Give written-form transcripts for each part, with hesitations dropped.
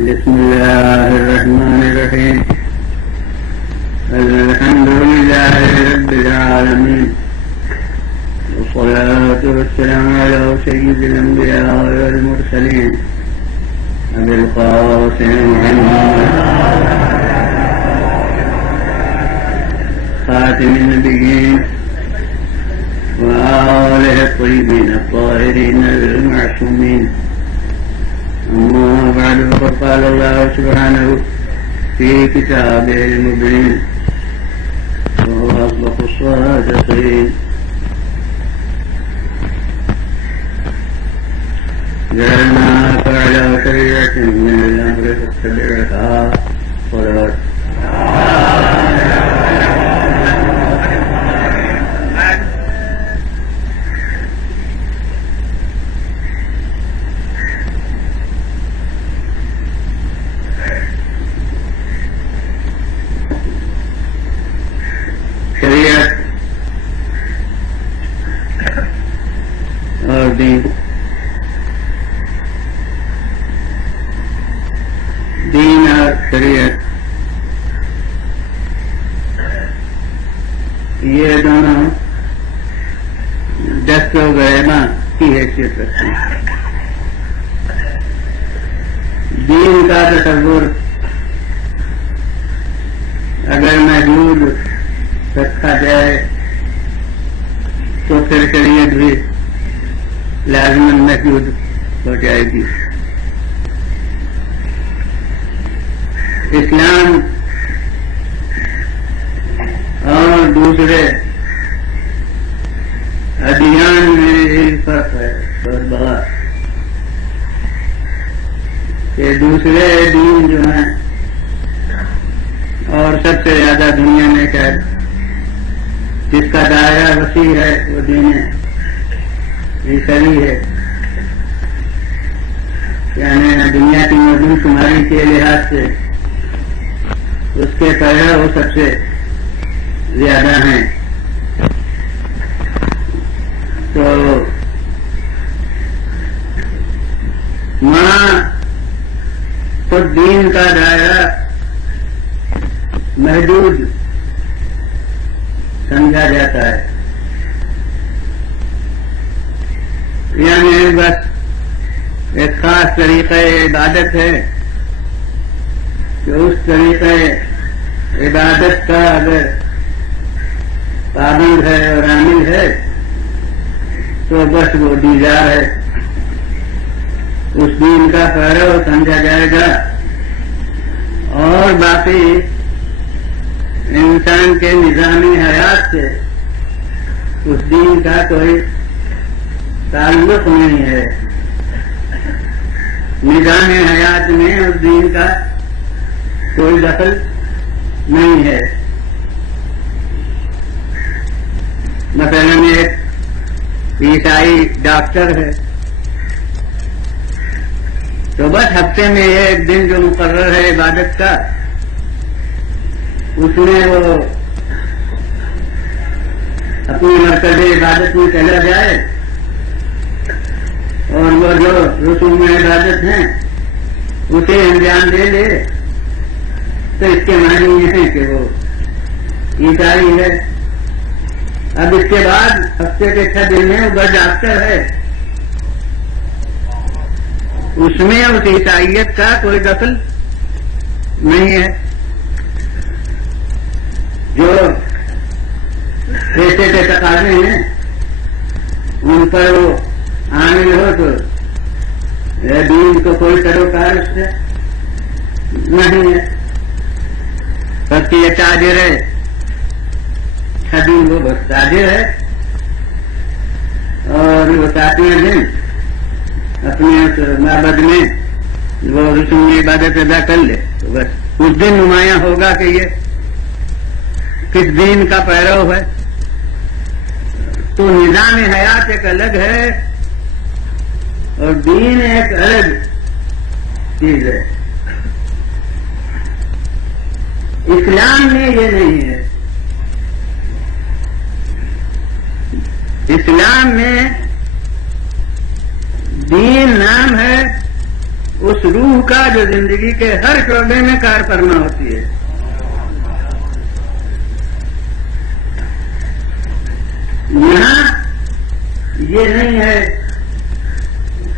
بسم الله الرحمن الرحيم. الحمد لله رب العالمين، والصلاة والسلام على سيد الأنبياء والمرسلين أبي القاسم محمد خاتم النبيين وآله الطيبين الطاهرين المعصومين. أما بعد، فقد قال الله سبحانه في كتابه المبين وهو أصدق الصادقين: جعلناك على شريعة من الأمر فاتبعها صلوات. شریعت اور دین، دین اور شریعت یہ دونوں دست و غیبہ کی حیثیت رکھتے ہیں. دین کا تصور اگر محدود رکھا جائے تو پھر شریعت بھی لازماً محدود ہو جائے گی. اسلام اور دوسرے ادیان میں یہی فرق ہے بہت بڑا کہ دوسرے دین جو ہیں اور سب سے زیادہ دنیا میں شاید جس کا دائرہ وسیع ہے وہ دین عیسوی ہے، یعنی دنیا کی مردم شماری کے لحاظ سے اس کے پیرو وہ سب سے زیادہ ہیں. تو وہاں خود دین کا دائرہ محدود سمجھا جاتا ہے، یعنی بس ایک خاص طریقہ عبادت ہے کہ اس طریقہ عبادت کا اگر پابند ہے اور عامل ہے تو بس وہ دیندار ہے، اس دین کا پیرو سمجھا جائے گا. اور باقی انسان کے نظامی حیات سے اس دین کا کوئی تعلق نہیں ہے، نظام حیات میں اس دین کا کوئی دخل نہیں ہے. مثلا ایک عیسائی ڈاکٹر ہے تو بس ہفتے میں ایک دن جو مقرر ہے عبادت کا اس میں وہ اپنی مرکز عبادت میں چلا جائے اور وہ جو رسوم عبادت ہیں اسے انجام دے دے تو اس کے معنی یہ ہے کہ وہ عیسائی ہے. اب اس کے بعد ہفتے کے 6 دن میں وہ ڈاکٹر ہے، اس میں اس عیسائیت کا کوئی دخل نہیں ہے. جو پیسے کے تقاضے ہیں ان پر وہ عامل ہو تو دین کو کوئی سروکار اس سے نہیں ہے. بس یہ تاجر ہے، دن وہ بس تاجر ہے اور وہ 7ویں دن اپنے معبد میں وہ رسوم عبادت ادا کر لے تو بس اس دن نمایاں ہوگا کہ یہ کس دین کا پیرو ہے. تو نظام حیات ایک الگ ہے اور دین ایک الگ چیز ہے. اسلام میں یہ نہیں ہے. اسلام میں دین نام ہے اس روح کا جو زندگی کے ہر شعبے میں کار فرما ہوتی ہے. یہاں یہ نہیں ہے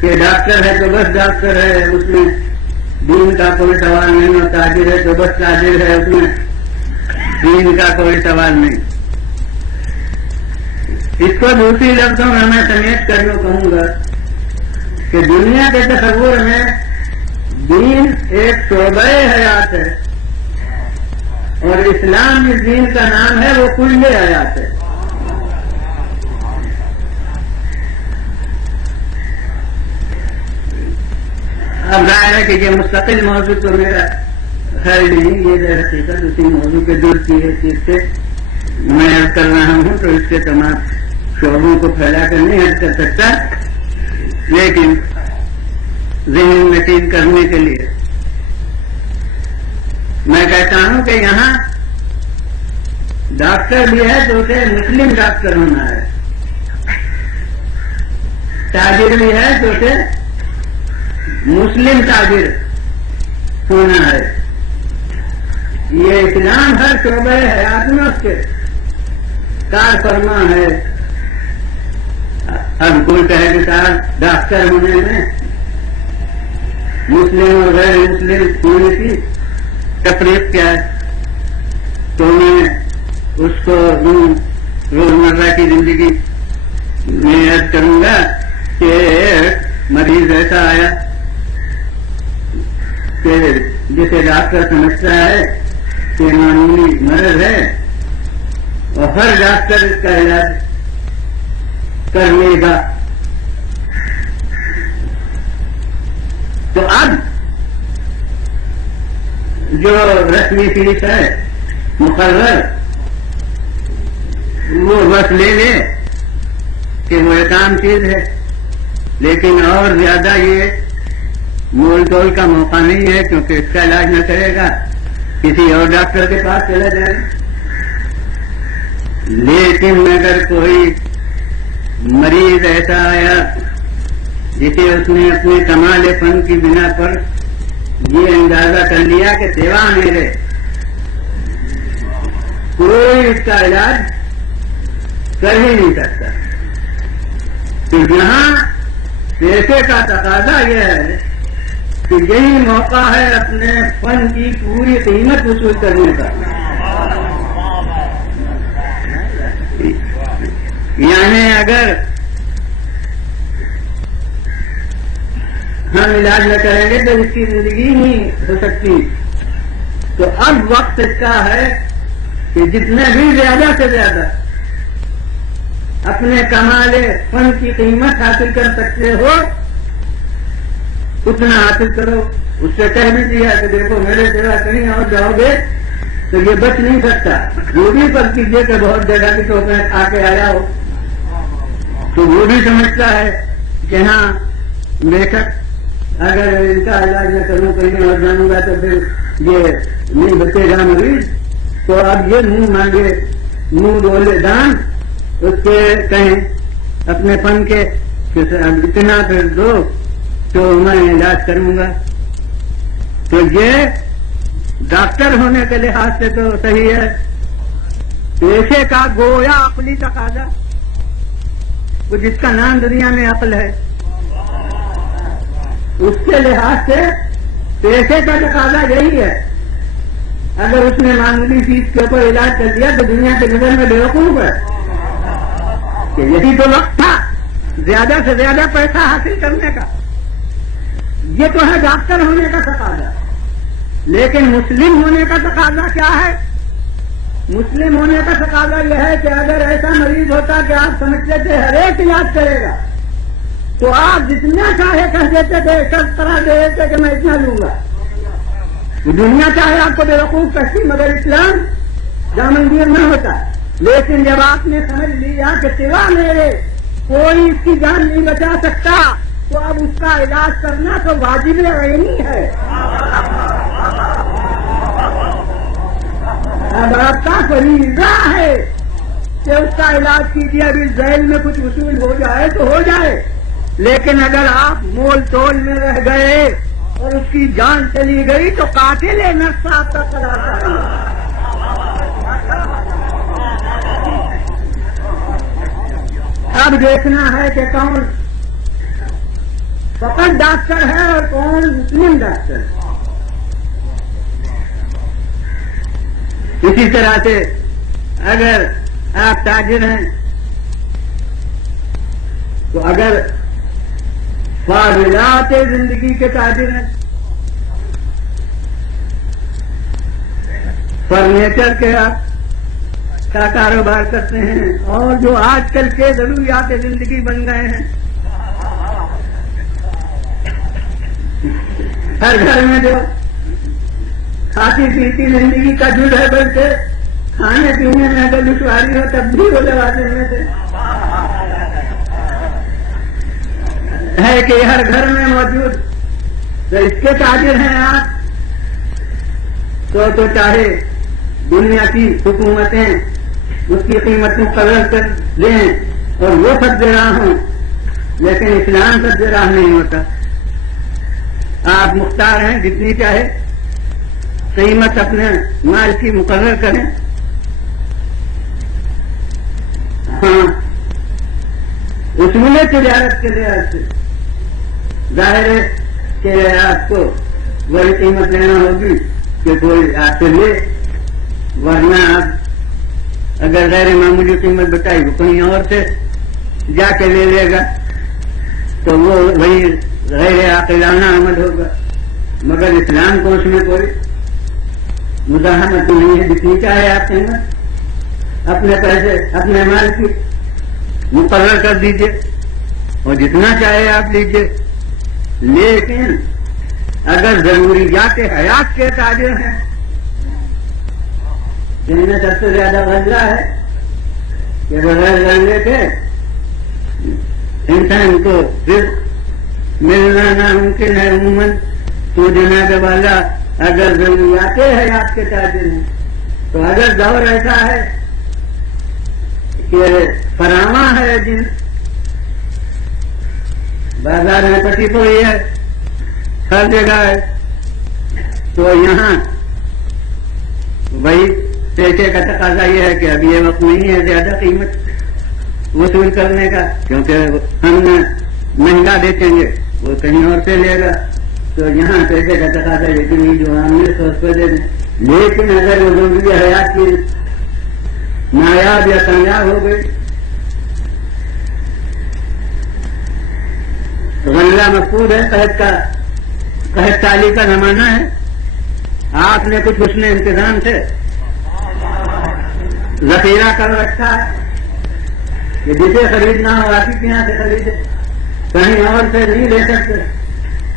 کہ ڈاکٹر ہے تو بس ڈاکٹر ہے، اس میں دین کا کوئی سوال نہیں، اور تاجر ہے تو بس تاجر ہے، اس میں دین کا کوئی سوال نہیں. اس کو دوسری لفظوں میں میں سمیت کرنا کہوں گا کہ دنیا کے تصور میں دین ایک شعبہ حیات ہے، اور اسلام جس دین کا نام ہے وہ کل حیات ہے. اب ظاہر ہے کہ یہ مستقل موضوع تو میرا خیر نہیں، یہ حقیقت اسی موضوع کے دور کی حیثیت سے میں عرض کر رہا ہوں، تو اس کے تمام شعبوں کو پھیلا کر نہیں عرض کر سکتا، لیکن ذہن نشین کرنے کے لیے میں کہتا ہوں کہ یہاں ڈاکٹر بھی ہے تو اسے مسلم ڈاکٹر ہونا ہے، تاجر بھی ہے تو اسے مسلم تاجر ہونا ہے. یہ اسلام ہر شعبہ حیات میں اس کے کار فرما ہے. اب کوئی کہے کہ صاحب ڈاکٹر ہونے میں مسلم اور غیر مسلم ہونے کی تفریق کیا ہے؟ تو میں اس کو روزمرہ کی زندگی میں عرض کروں گا کہ مریض ایسا آیا کہ جسے ڈاکٹر سمجھتا ہے کہ معمولی مرض ہے اور ہر ڈاکٹر اس کا علاج کر لے گا. تو اب جو رسمی فیس ہے مقرر وہ بس لے لے کہ وہ ایک عام چیز ہے، لیکن اور زیادہ یہ مول تول کا موقع نہیں ہے، کیونکہ اس کا علاج نہ کرے گا کسی اور ڈاکٹر کے پاس چلا جائے. لیکن اگر کوئی مریض ایسا آیا جسے اس نے اپنے کمال فن کی بنا پر یہ اندازہ کر لیا کہ سوا میرے کوئی اس کا علاج کر ہی نہیں سکتا، تو یہاں پیسے کا تقاضا یہ ہے کہ یہی موقع ہے اپنے فن کی پوری قیمت وصول کرنے کا. یعنی اگر ہم علاج نہ کریں گے تو اس کی زندگی نہیں ہو سکتی. تو اب وقت اس کا ہے کہ جتنے بھی زیادہ سے زیادہ اپنے کمال فن کی قیمت حاصل کر سکتے ہو اتنا حاصل کرو. اس سے کہہ بھی دیا کہ دیکھو میرے سوا کہیں اور جاؤ گے تو یہ بچ نہیں سکتا. وہ بھی پر کیجیے کہ بہت جگہ کی ٹوکریں آ کے آیا ہو تو وہ بھی سمجھتا ہے کہ ہاں بے شک اگر ان کا علاج نہ کروں کہیں اور جانوں گا تو پھر یہ نہیں بچے گا مریض. تو اب یہ منہ مانگے منہ بولے دان اس کے کہیں اپنے فن کے اتنا پھر دو تو میں علاج کروں گا. تو یہ ڈاکٹر ہونے کے لحاظ سے تو صحیح ہے. پیشے کا گویا عقلی تقاضا، وہ جس کا نام دنیا میں عقل ہے، اس کے لحاظ سے پیسے کا تقاضا یہی ہے. اگر اس نے معمولی فیس کے اوپر علاج کر دیا تو دنیا کے نظر میں بیوقوف ہے کہ یہی تو وقت تھا زیادہ سے زیادہ پیسہ حاصل کرنے کا. یہ تو ہے ڈاکٹر ہونے کا تقاضا. لیکن مسلم ہونے کا تقاضا کیا ہے؟ مسلم ہونے کا تقاضا یہ ہے کہ اگر ایسا مریض ہوتا کہ آپ سمجھتے تھے ہر ایک علاج کرے گا تو آپ جتنا چاہے کہہ دیتے تھے، سب طرح دے دیتے کہ میں اتنا لوں گا. دنیا چاہے آپ کو بیوقوف کہتی مگر اسلام جامنگیر نہ ہوتا. لیکن جب آپ نے سمجھ لیا کہ سوا میرے کوئی اس کی جان نہیں بچا سکتا تو اب اس کا علاج کرنا تو واجب عینی ہے. اب آپ کا فریضہ ہے کہ اس کا علاج کیجیے. ابھی ذیل میں کچھ وصول ہو جائے تو ہو جائے، لیکن اگر آپ مول تول میں رہ گئے اور اس کی جان چلی گئی تو قاتل نفس آپ کا قرار پائے. اب دیکھنا ہے کہ کون فقط ڈاکٹر ہے اور کون مسلم ڈاکٹر ہے. اسی طرح سے اگر آپ تاجر ہیں تو اگر فاضلات زندگی کے تاجر ہیں، فرنیچر کے آپ کا کاروبار کرتے ہیں، اور جو آج کل کے ضروریات زندگی بن گئے ہیں، ہر گھر میں جو کھاتی پیتی زندگی کا جڑ ہے، بلکہ کھانے پینے میں اگر دشواری ہو تب بھی وہ لوازم میں سے ہے کہ ہر گھر میں موجود. تو اس کے تاجر ہیں آپ، تو چاہے دنیا کی حکومتیں اس کی قیمت مقرر کر دیں اور وہ سد راہ ہوں، لیکن اسلام سد راہ نہیں ہوتا. آپ مختار ہیں، جتنی چاہے قیمت اپنے مال کی مقرر کریں. ہاں، اصول تجارت کے لحاظ سے ظاہر ہے کہ آپ کو وہی قیمت لینا ہوگی کہ کوئی آپ سے لے، ورنہ آپ اگر غیر معمولی قیمت بتائی وہ کہیں اور سے جا کے لے لے گا تو وہ وہی غیر عاقلانہ عمل ہوگا. مگر اسلام کو اس میں کوئی مزاحمت نہیں ہے. جتنی چاہے آپ قیمت اپنے پیسے اپنے مال کی مقرر کر دیجئے اور جتنا چاہے آپ لیجئے، لیکن اگر ضروریات حیات کے تاجر ہیں جن میں سب سے زیادہ غلہ ہے کہ بغیر لنگے کے انسان کو رزق ملنا ناممکن ہے عموماً، تو جناب والا اگر ضروریات حیات کے تاجر ہیں تو اگر دور ایسا ہے کہ فراواں ہے، جن بازار میں پٹی پڑی ہے، ہر جگہ ہے، تو یہاں وہی پیسے کا تقاضا یہ ہے کہ اب یہ وقت نہیں ہے زیادہ قیمت وصول کرنے کا، کیونکہ ہم مہنگا بیچیں گے وہ کہیں اور سے لے گا. تو یہاں پیسے کا تقاضا یہ کہ نہیں جو ہم نے سوچ پہ دے دیں. لیکن اگر وہ ضروری حیات کی نایاب یا کامیاب ہو گئی، غلہ مقصود ہے، قحط سالی کا زمانہ ہے، آپ نے کچھ حسن انتظام سے ذخیرہ کر رکھا ہے کہ جسے خریدنا ہو آپ کے یہاں سے خریدے، کہیں اور سے نہیں لے سکتے.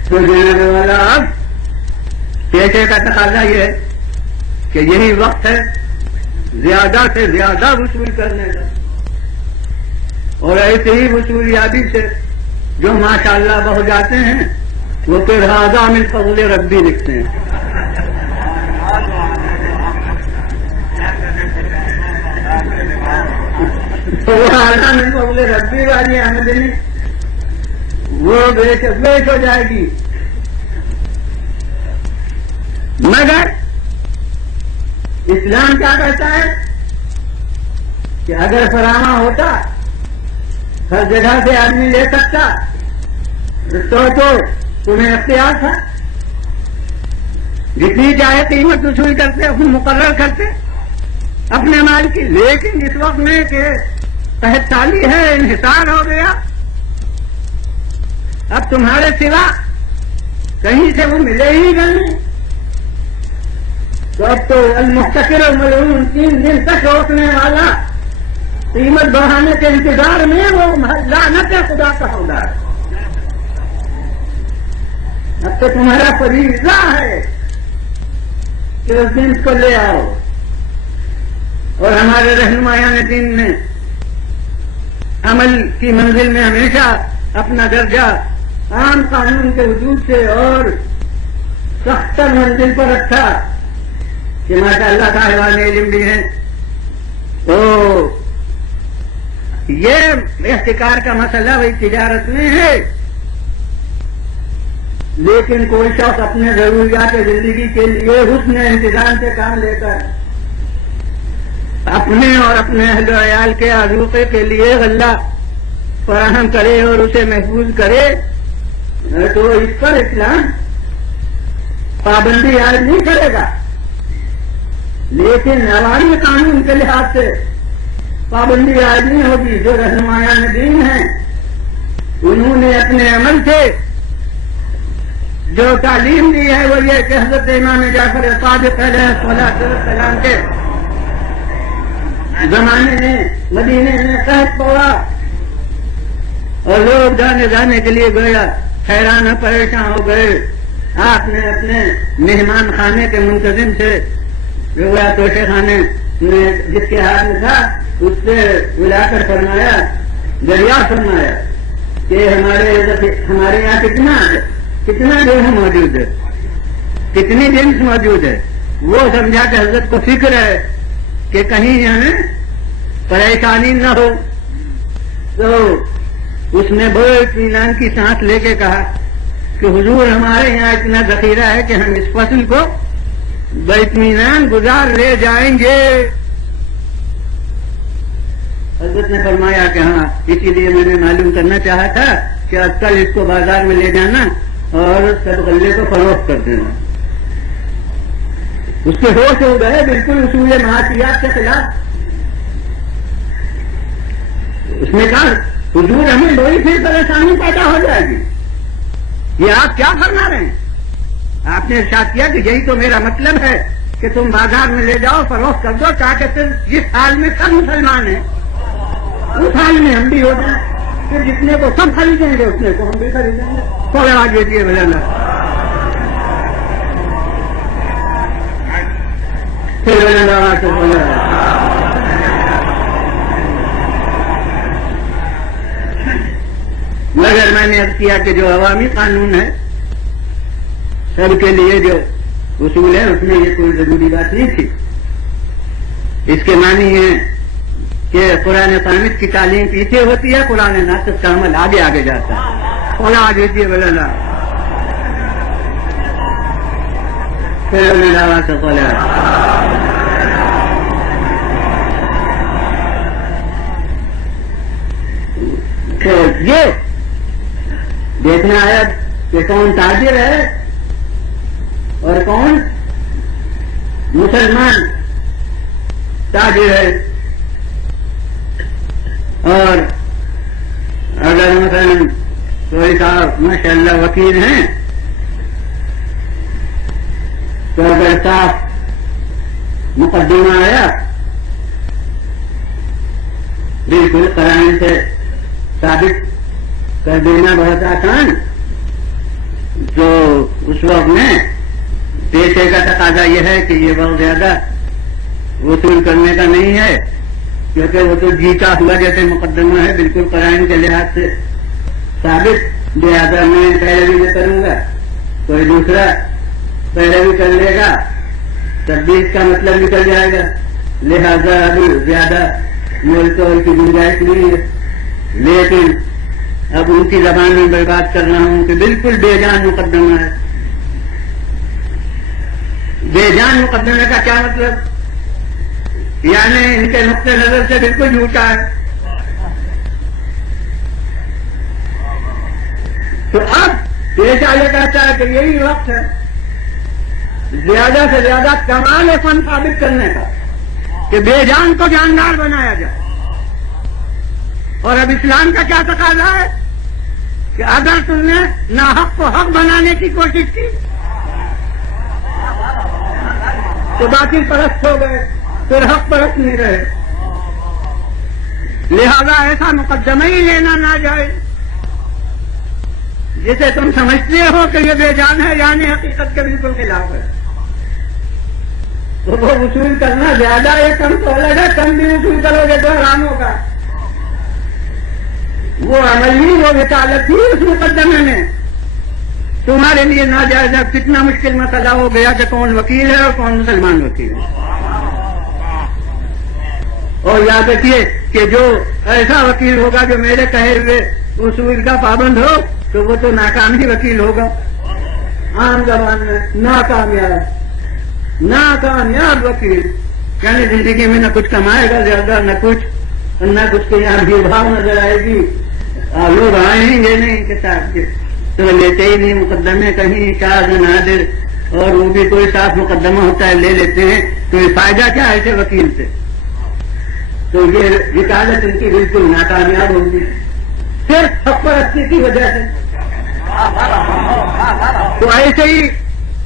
تو جناب والا اب پیسے کا تقاضا یہ ہے کہ یہی وقت ہے زیادہ سے زیادہ وصول کرنے کا، اور ایسے ہی وصول یابی سے جو ماشاءاللہ بہو جاتے ہیں وہ پھر ہذا من فضل ربی لکھتے ہیں. تو وہ ہذا من فضل ربی والی آمدنی وہ بیش ہو جائے گی. مگر اسلام کیا کہتا ہے کہ اگر فراہم ہوتا ہر جگہ سے آدمی لے سکتا تو تمہیں اختیار تھا، جتنی چاہے قیمت وصول کرتے اپنے مقرر کرتے اپنے مال کی. لیکن اس وقت میں کہ قحط سالی ہے، انحصار ہو گیا، اب تمہارے سوا کہیں سے وہ ملے ہی نہیں، تو اب تو المحتکر الملعون 3 دن تک روکنے والا قیمت بڑھانے کے انتظار میں وہ لعنت خدا کا ہوگا. اب تو تمہارا فریضہ ہے کہ اس دن کو لے آؤ. اور ہمارے رہنمایان دین نے عمل کی منزل میں ہمیشہ اپنا درجہ عام قانون کے وجود سے اور سختر منزل پر رکھا کہ ماشاء اللہ صاحبان علم بھی ہیں. تو یہ احتکار کا مسئلہ وہی تجارت میں ہے لیکن کوئی شخص اپنے ضروریات زندگی کے لیے حسن انتظام سے کام لے کر اپنے اور اپنے اہل و عیال کے آذوقے کے لیے غلہ فراہم کرے اور اسے محفوظ کرے تو اس پر اسلام پابندی عائد نہیں کرے گا، لیکن عوامی قانون کے لحاظ سے پابندی عائد نہیں ہوگی۔ جو رہنمایان دین ہیں انہوں نے اپنے عمل سے جو تعلیم دی ہے وہ یہ کہ حضرت امام جعفر صادق علیہ السلام کے زمانے میں مدینے میں قحط پڑا اور لوگ جانے کے لیے گیا، حیران پریشان ہو گئے۔ آپ نے اپنے مہمان خانے کے منتظم سے جو توشے خانے میں جس کے ہاتھ میں تھا اس سے ملا کر فرمایا، دریافت فرمایا کہ ہمارے یہاں کتنا درہم موجود ہے، کتنی جنس موجود ہے۔ وہ سمجھا کہ حضرت کو فکر ہے کہ کہیں ہمیں پریشانی نہ ہو، تو اس نے بڑے اطمینان کی سانس لے کے کہا کہ حضور ہمارے یہاں اتنا ذخیرہ ہے کہ ہم اس فصل کو باطمینان گزار لے جائیں گے۔ حضرت نے فرمایا کہ ہاں، اسی لیے میں نے معلوم کرنا چاہا تھا کہ اب کل اس کو بازار میں لے جانا اور سب غلے کو فروخت کر دینا۔ اس کے ہوش ہو گئے بالکل اصول معاشیات کے خلاف۔ اس نے کہا حضور ہمیں بڑی پھر پریشانی پیدا ہو جائے گی، یہ آپ کیا فرما رہے ہیں؟ آپ نے ارشاد کیا کہ یہی تو میرا مطلب ہے کہ تم بازار میں لے جاؤ، فروخت کر دو، تاکہ پھر جس حال میں سب مسلمان ہیں اس حال میں ہم بھی ہو جائیں، پھر جتنے کو سب خریدیں گے اتنے کو ہم بھی خریدیں گے۔ تھوڑے آگے دیے بلانا پھر سے بولا مگر میں نے عرض کیا کہ جو عوامی قانون ہے سب کے لیے جو اصول ہے اس میں یہ کوئی ضروری بات نہیں تھی۔ اس کے معنی ہے کہ قرآن قامت کی تعلیم پیچھے ہوتی ہے، قرآن ناطق کا عمل آگے آگے جاتا ہے۔ تھوڑا آگے دیے بلانا پھر میرا سے بولا یہ دیکھنا ہے کہ کون تاجر ہے اور کون مسلمان تاجر ہے، اور اگر مثلا کوئی صاحب ماشاء اللہ وکیل ہیں تو اگر صاف مقدمہ آیا بالکل قرآن سے ثابت کر دینا بہت آسان۔ جو اس وقت میں پیسے کا تقاضا یہ ہے کہ یہ بہت زیادہ وصول کرنے کا نہیں ہے، کیونکہ وہ تو جیتا ہوا جیسے مقدمہ ہے، بالکل قرآن کے لحاظ سے ثابت، لہٰذا میں پیروی میں کروں گا، کوئی دوسرا پیروی کر لے گا تب بھی اس کا مطلب نکل جائے گا، لہذا ابھی زیادہ میل توڑ کی گنجائش نہیں ہے۔ لیکن اب ان کی زبان میں میں بات کر رہا ہوں کہ بالکل بے جان مقدمہ ہے۔ بے جان مقدمے کا کیا مطلب؟ یعنی ان کے نقطۂ نظر سے بالکل جھوٹا ہے۔ تو اب پیشہ یہ کہتا ہے کہ یہی وقت ہے زیادہ سے زیادہ کمال فن ثابت کرنے کا کہ بے جان کو جاندار بنایا جائے۔ اور اب اسلام کا کیا تقاضا ہے کہ اگر تم نے ناحق کو حق بنانے کی کوشش کی تو باقی پرست ہو گئے، پھر حق پرست نہیں رہے، لہذا ایسا مقدمہ ہی لینا نہ جائے جسے تم سمجھتے ہو کہ یہ بے جان ہے، یعنی حقیقت کے بالکل خلاف ہے۔ تو وہ وصول کرنا زیادہ ہے، کم تو الگ ہے، کم بھی وصول کرو گے تو حرام ہوگا۔ وہ عملی وہ وکالت تھی اس مقدمے میں تمہارے لیے ناجائز ہے۔ کتنا مشکل مسئلہ ہو گیا کہ کون وکیل ہے اور کون مسلمان وکیل ہے۔ اور یاد رکھیے کہ جو ایسا وکیل ہوگا جو میرے کہے ہوئے اصول کا پابند ہو تو وہ تو ناکام ہی وکیل ہوگا۔ عام زبان میں ناکامیاب وکیل، یعنی زندگی میں نہ کچھ کمائے گا زیادہ، نہ کچھ کے یہاں بھیڑ بھاڑ نظر آئے گی، لوگ آئیں گے نہیں کے ساتھ کے تو لیتے ہی نہیں مقدمے، کہیں شاذ نادر، اور وہ بھی کوئی صاف مقدمہ ہوتا ہے لے لیتے ہیں، تو یہ فائدہ کیا ہے ایسے وکیل سے؟ تو یہ وکالت ان کی بالکل ناکامیاب ہوگی صرف حق پرستی کی وجہ سے۔ تو ایسے ہی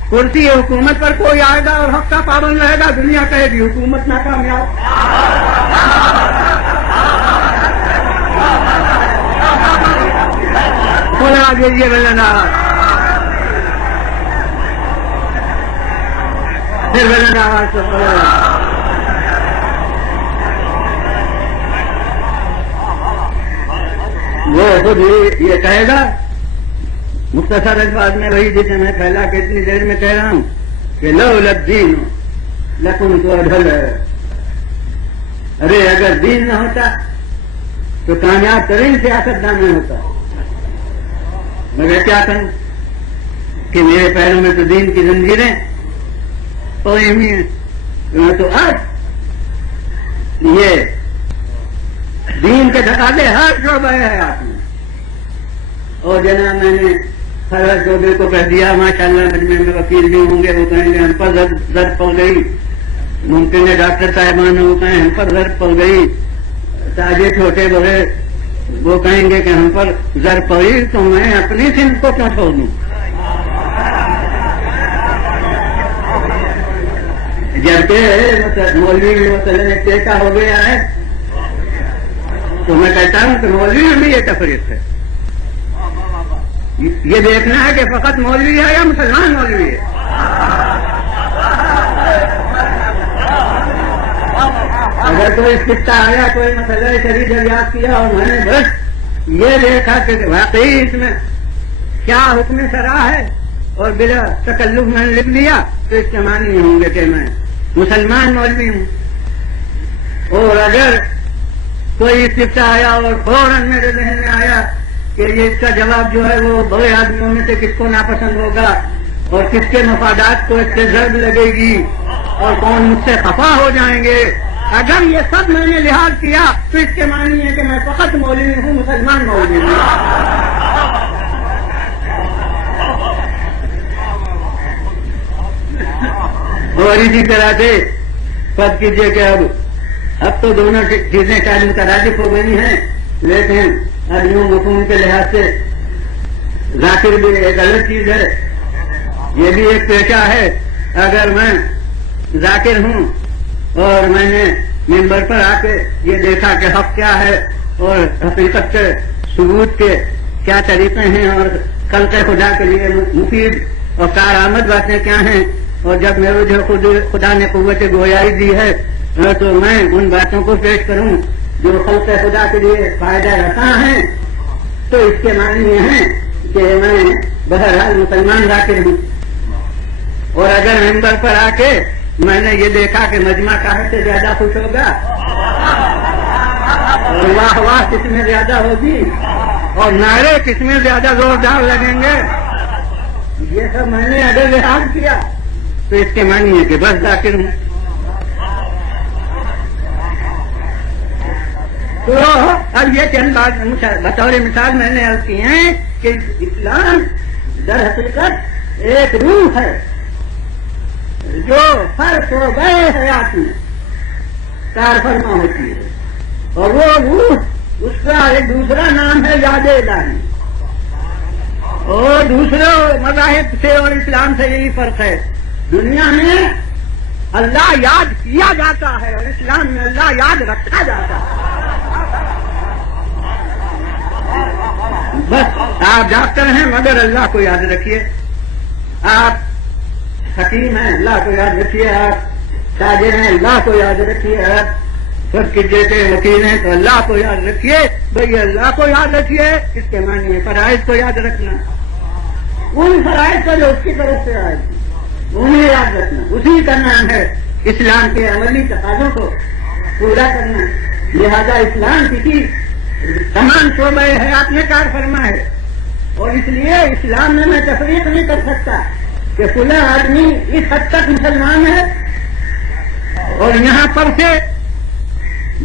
کرسی حکومت پر کوئی آئے گا اور حق کا پابند رہے گا، دنیا کہے گی حکومت ناکامیاب۔ بولا دیجیے بلندار، پھر بلند آواز سے بولا۔ وہ خود یہ کہے گا مختصر الفاظ میں، وہی جسے میں پھیلا کے اتنی دیر میں کہہ رہا ہوں کہ لولا الدین لکنت ادھل، ارے اگر دین نہ ہوتا تو کامیاب ترین سیاستدان میں ہوتا، مگر کیا کروں کہ میرے پیروں میں تو دین کی زنجیریں پوئی ہوئی ہیں، میں تو آج یہ دین کے دھکالے ہر شعبہ حیات میں۔ اور جناب میں نے ہر شعبے کو کہہ دیا ماشاءاللہ، مجمع میں وکیل بھی ہوں گے، وہ کہیں گے ہم پر ضرب پڑ گئی، ممکن ہے ڈاکٹر صاحبان وہ کہیں ہم پر ضرب پڑ گئی، تاجر چھوٹے بڑے وہ کہیں گے کہ ہم پر ضرب پڑی، تو میں اپنی سندھ کو کیوں چھوڑ دوں؟ جبکہ مولوی مسئلے ٹیکا ہو گیا ہے، تو میں کہتا ہوں کہ مولوی میں بھی یہ تفریق ہے۔ یہ دیکھنا ہے کہ فقط مولوی ہے یا مسلمان مولوی ہے۔ اگر کوئی خطہ آیا، کوئی مسئلہ شریف دریافت کیا اور میں نے بس یہ دیکھا کہ واقعی اس میں کیا حکم شرع ہے اور بلا تکلف میں نے لکھ دیا، تو اس کے معنی ہوں گے کہ میں مسلمان مولوی ہوں۔ اور اگر کوئی استفسار آیا اور فوراً میرے ذہن میں آیا کہ یہ اس کا جواب جو ہے وہ بڑے آدمیوں میں سے کس کو ناپسند ہوگا اور کس کے مفادات کو اس سے ضرب لگے گی اور کون مجھ سے خفا ہو جائیں گے، اگر یہ سب میں نے لحاظ کیا تو اس کے معنی ہے کہ میں فقط مولوی ہوں، مسلمان مولوی ہوں۔ اور اسی طرح سے فرض کیجیے کہ اب تو دونوں چیزیں شاید مترادف ہو گئی ہیں، لیکن اب یوں مفہوم کے لحاظ سے ذاکر بھی ایک الگ چیز ہے، یہ بھی ایک پیشہ ہے۔ اگر میں ذاکر ہوں اور میں نے ممبر پر آ کے یہ دیکھا کہ حق کیا ہے اور حقیقت کے ثبوت کے کیا طریقے ہیں اور خلق خدا کے لیے مفید اور کارآمد باتیں کیا ہیں، اور جب میرے جو خدا نے قوت گویائی دی ہے تو میں ان باتوں کو پیش کروں جو خلق خدا کے لیے فائدہ رساں ہیں، تو اس کے معنی یہ ہیں کہ میں بہرحال مسلمان ذاکر ہوں۔ اور اگر ممبر پر آ کے میں نے یہ دیکھا کہ مجمع کاہے سے زیادہ خوش ہوگا اور واہ واہ کس میں زیادہ ہوگی اور نعرے کس میں زیادہ زوردار لگیں گے، یہ سب میں نے اگر لحاظ کیا تو اس کے معنی ہے کہ بس ذاکر ہوں۔ تو اب یہ چند بات بطور مثال میں نے عرض کی ہیں کہ اسلام در حقیقت ایک روح ہے جو ہر شعبہ حیات میں کار فرما ہوتی ہے، اور وہ روح اس کا ایک دوسرا نام ہے یاد الہی، اور دوسرے مذاہب سے اور اسلام سے یہی فرق ہے، دنیا میں اللہ یاد کیا جاتا ہے اور اسلام میں اللہ یاد رکھا جاتا ہے۔ بس آپ ڈاکٹر ہیں مگر اللہ کو یاد رکھیے، آپ حکیم ہیں اللہ کو یاد رکھیے، آپ تاجر ہیں اللہ کو یاد رکھیے، آپ سب کیجیے کے وکیل ہیں تو اللہ کو یاد رکھیے، بھائی اللہ کو یاد رکھیے، اس کے معنی ہے فرائض کو یاد رکھنا، ان فرائض کو جو اس کی طرف سے آئے انہیں یاد رکھنا، اسی کا نام ہے اسلام کے عملی تقاضوں کو پورا کرنا۔ لہذا اسلام کسی تمام شعبہ حیات میں کار فرما ہے، اور اس لیے اسلام میں میں تفریق نہیں کر سکتا کہ فلاں آدمی اس حد تک مسلمان ہے اور یہاں پر سے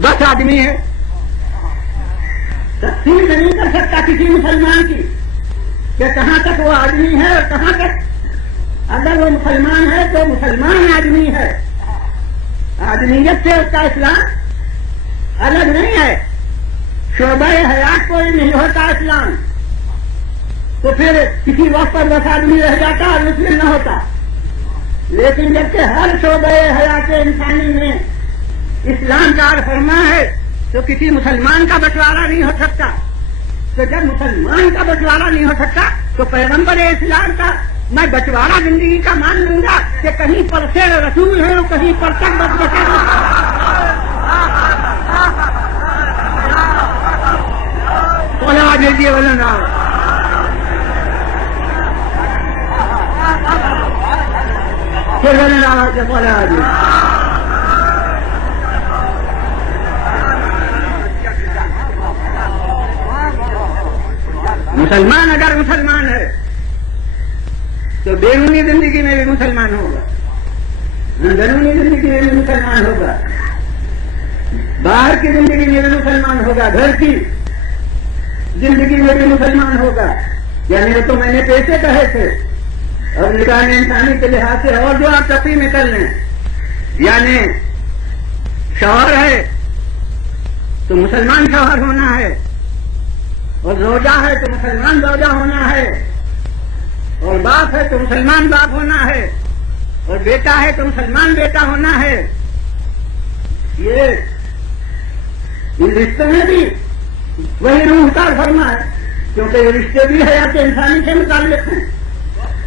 10 آدمی ہے. تقسیم نہیں کر سکتا کسی مسلمان کی کہ کہاں تک وہ آدمی ہے اور کہاں تک. اگر وہ مسلمان ہے تو مسلمان آدمی ہے, آدمیت سے اس کا اسلام الگ نہیں ہے. شعبہ حیات کوئی نہیں ہوتا اسلام, تو پھر کسی وقت پر 10 آدمی رہ جاتا اور مسلم نہ ہوتا. لیکن جبکہ ہر شعبہ حیات انسانی میں اسلام کار فرما ہے تو کسی مسلمان کا بٹوارا نہیں ہو سکتا. تو جب مسلمان کا بٹوارا نہیں ہو سکتا تو پیغمبر اسلام کا میں بٹوارا زندگی کا مان لوں گا کہ کہیں پر سے رسول ہے اور کہیں پر تک بس بچا. بولا دیجیے بولنا پھر بولنا کہ بولا دیجیے. مسلمان اگر مسلمان ہے تو بیرونی زندگی میں بھی مسلمان ہوگا, اندرونی زندگی میں بھی مسلمان ہوگا, باہر کی زندگی میں بھی مسلمان ہوگا, گھر کی زندگی میں بھی مسلمان ہوگا. یعنی تو میں نے پیسے کہے تھے اور نگاہ انسانی کے لحاظ سے اور جو آپ تفریح میں کر لیں, یعنی شوہر ہے تو مسلمان شوہر ہونا ہے, اور زوجہ ہے تو مسلمان زوجہ ہونا ہے, اور باپ ہے تو مسلمان باپ ہونا ہے, اور بیٹا ہے تو مسلمان بیٹا ہونا ہے. یہ ان رشتوں میں بھی وہی روح کا فرما ہے, کیونکہ یہ رشتے بھی حیات انسانی سے متعلق ہیں,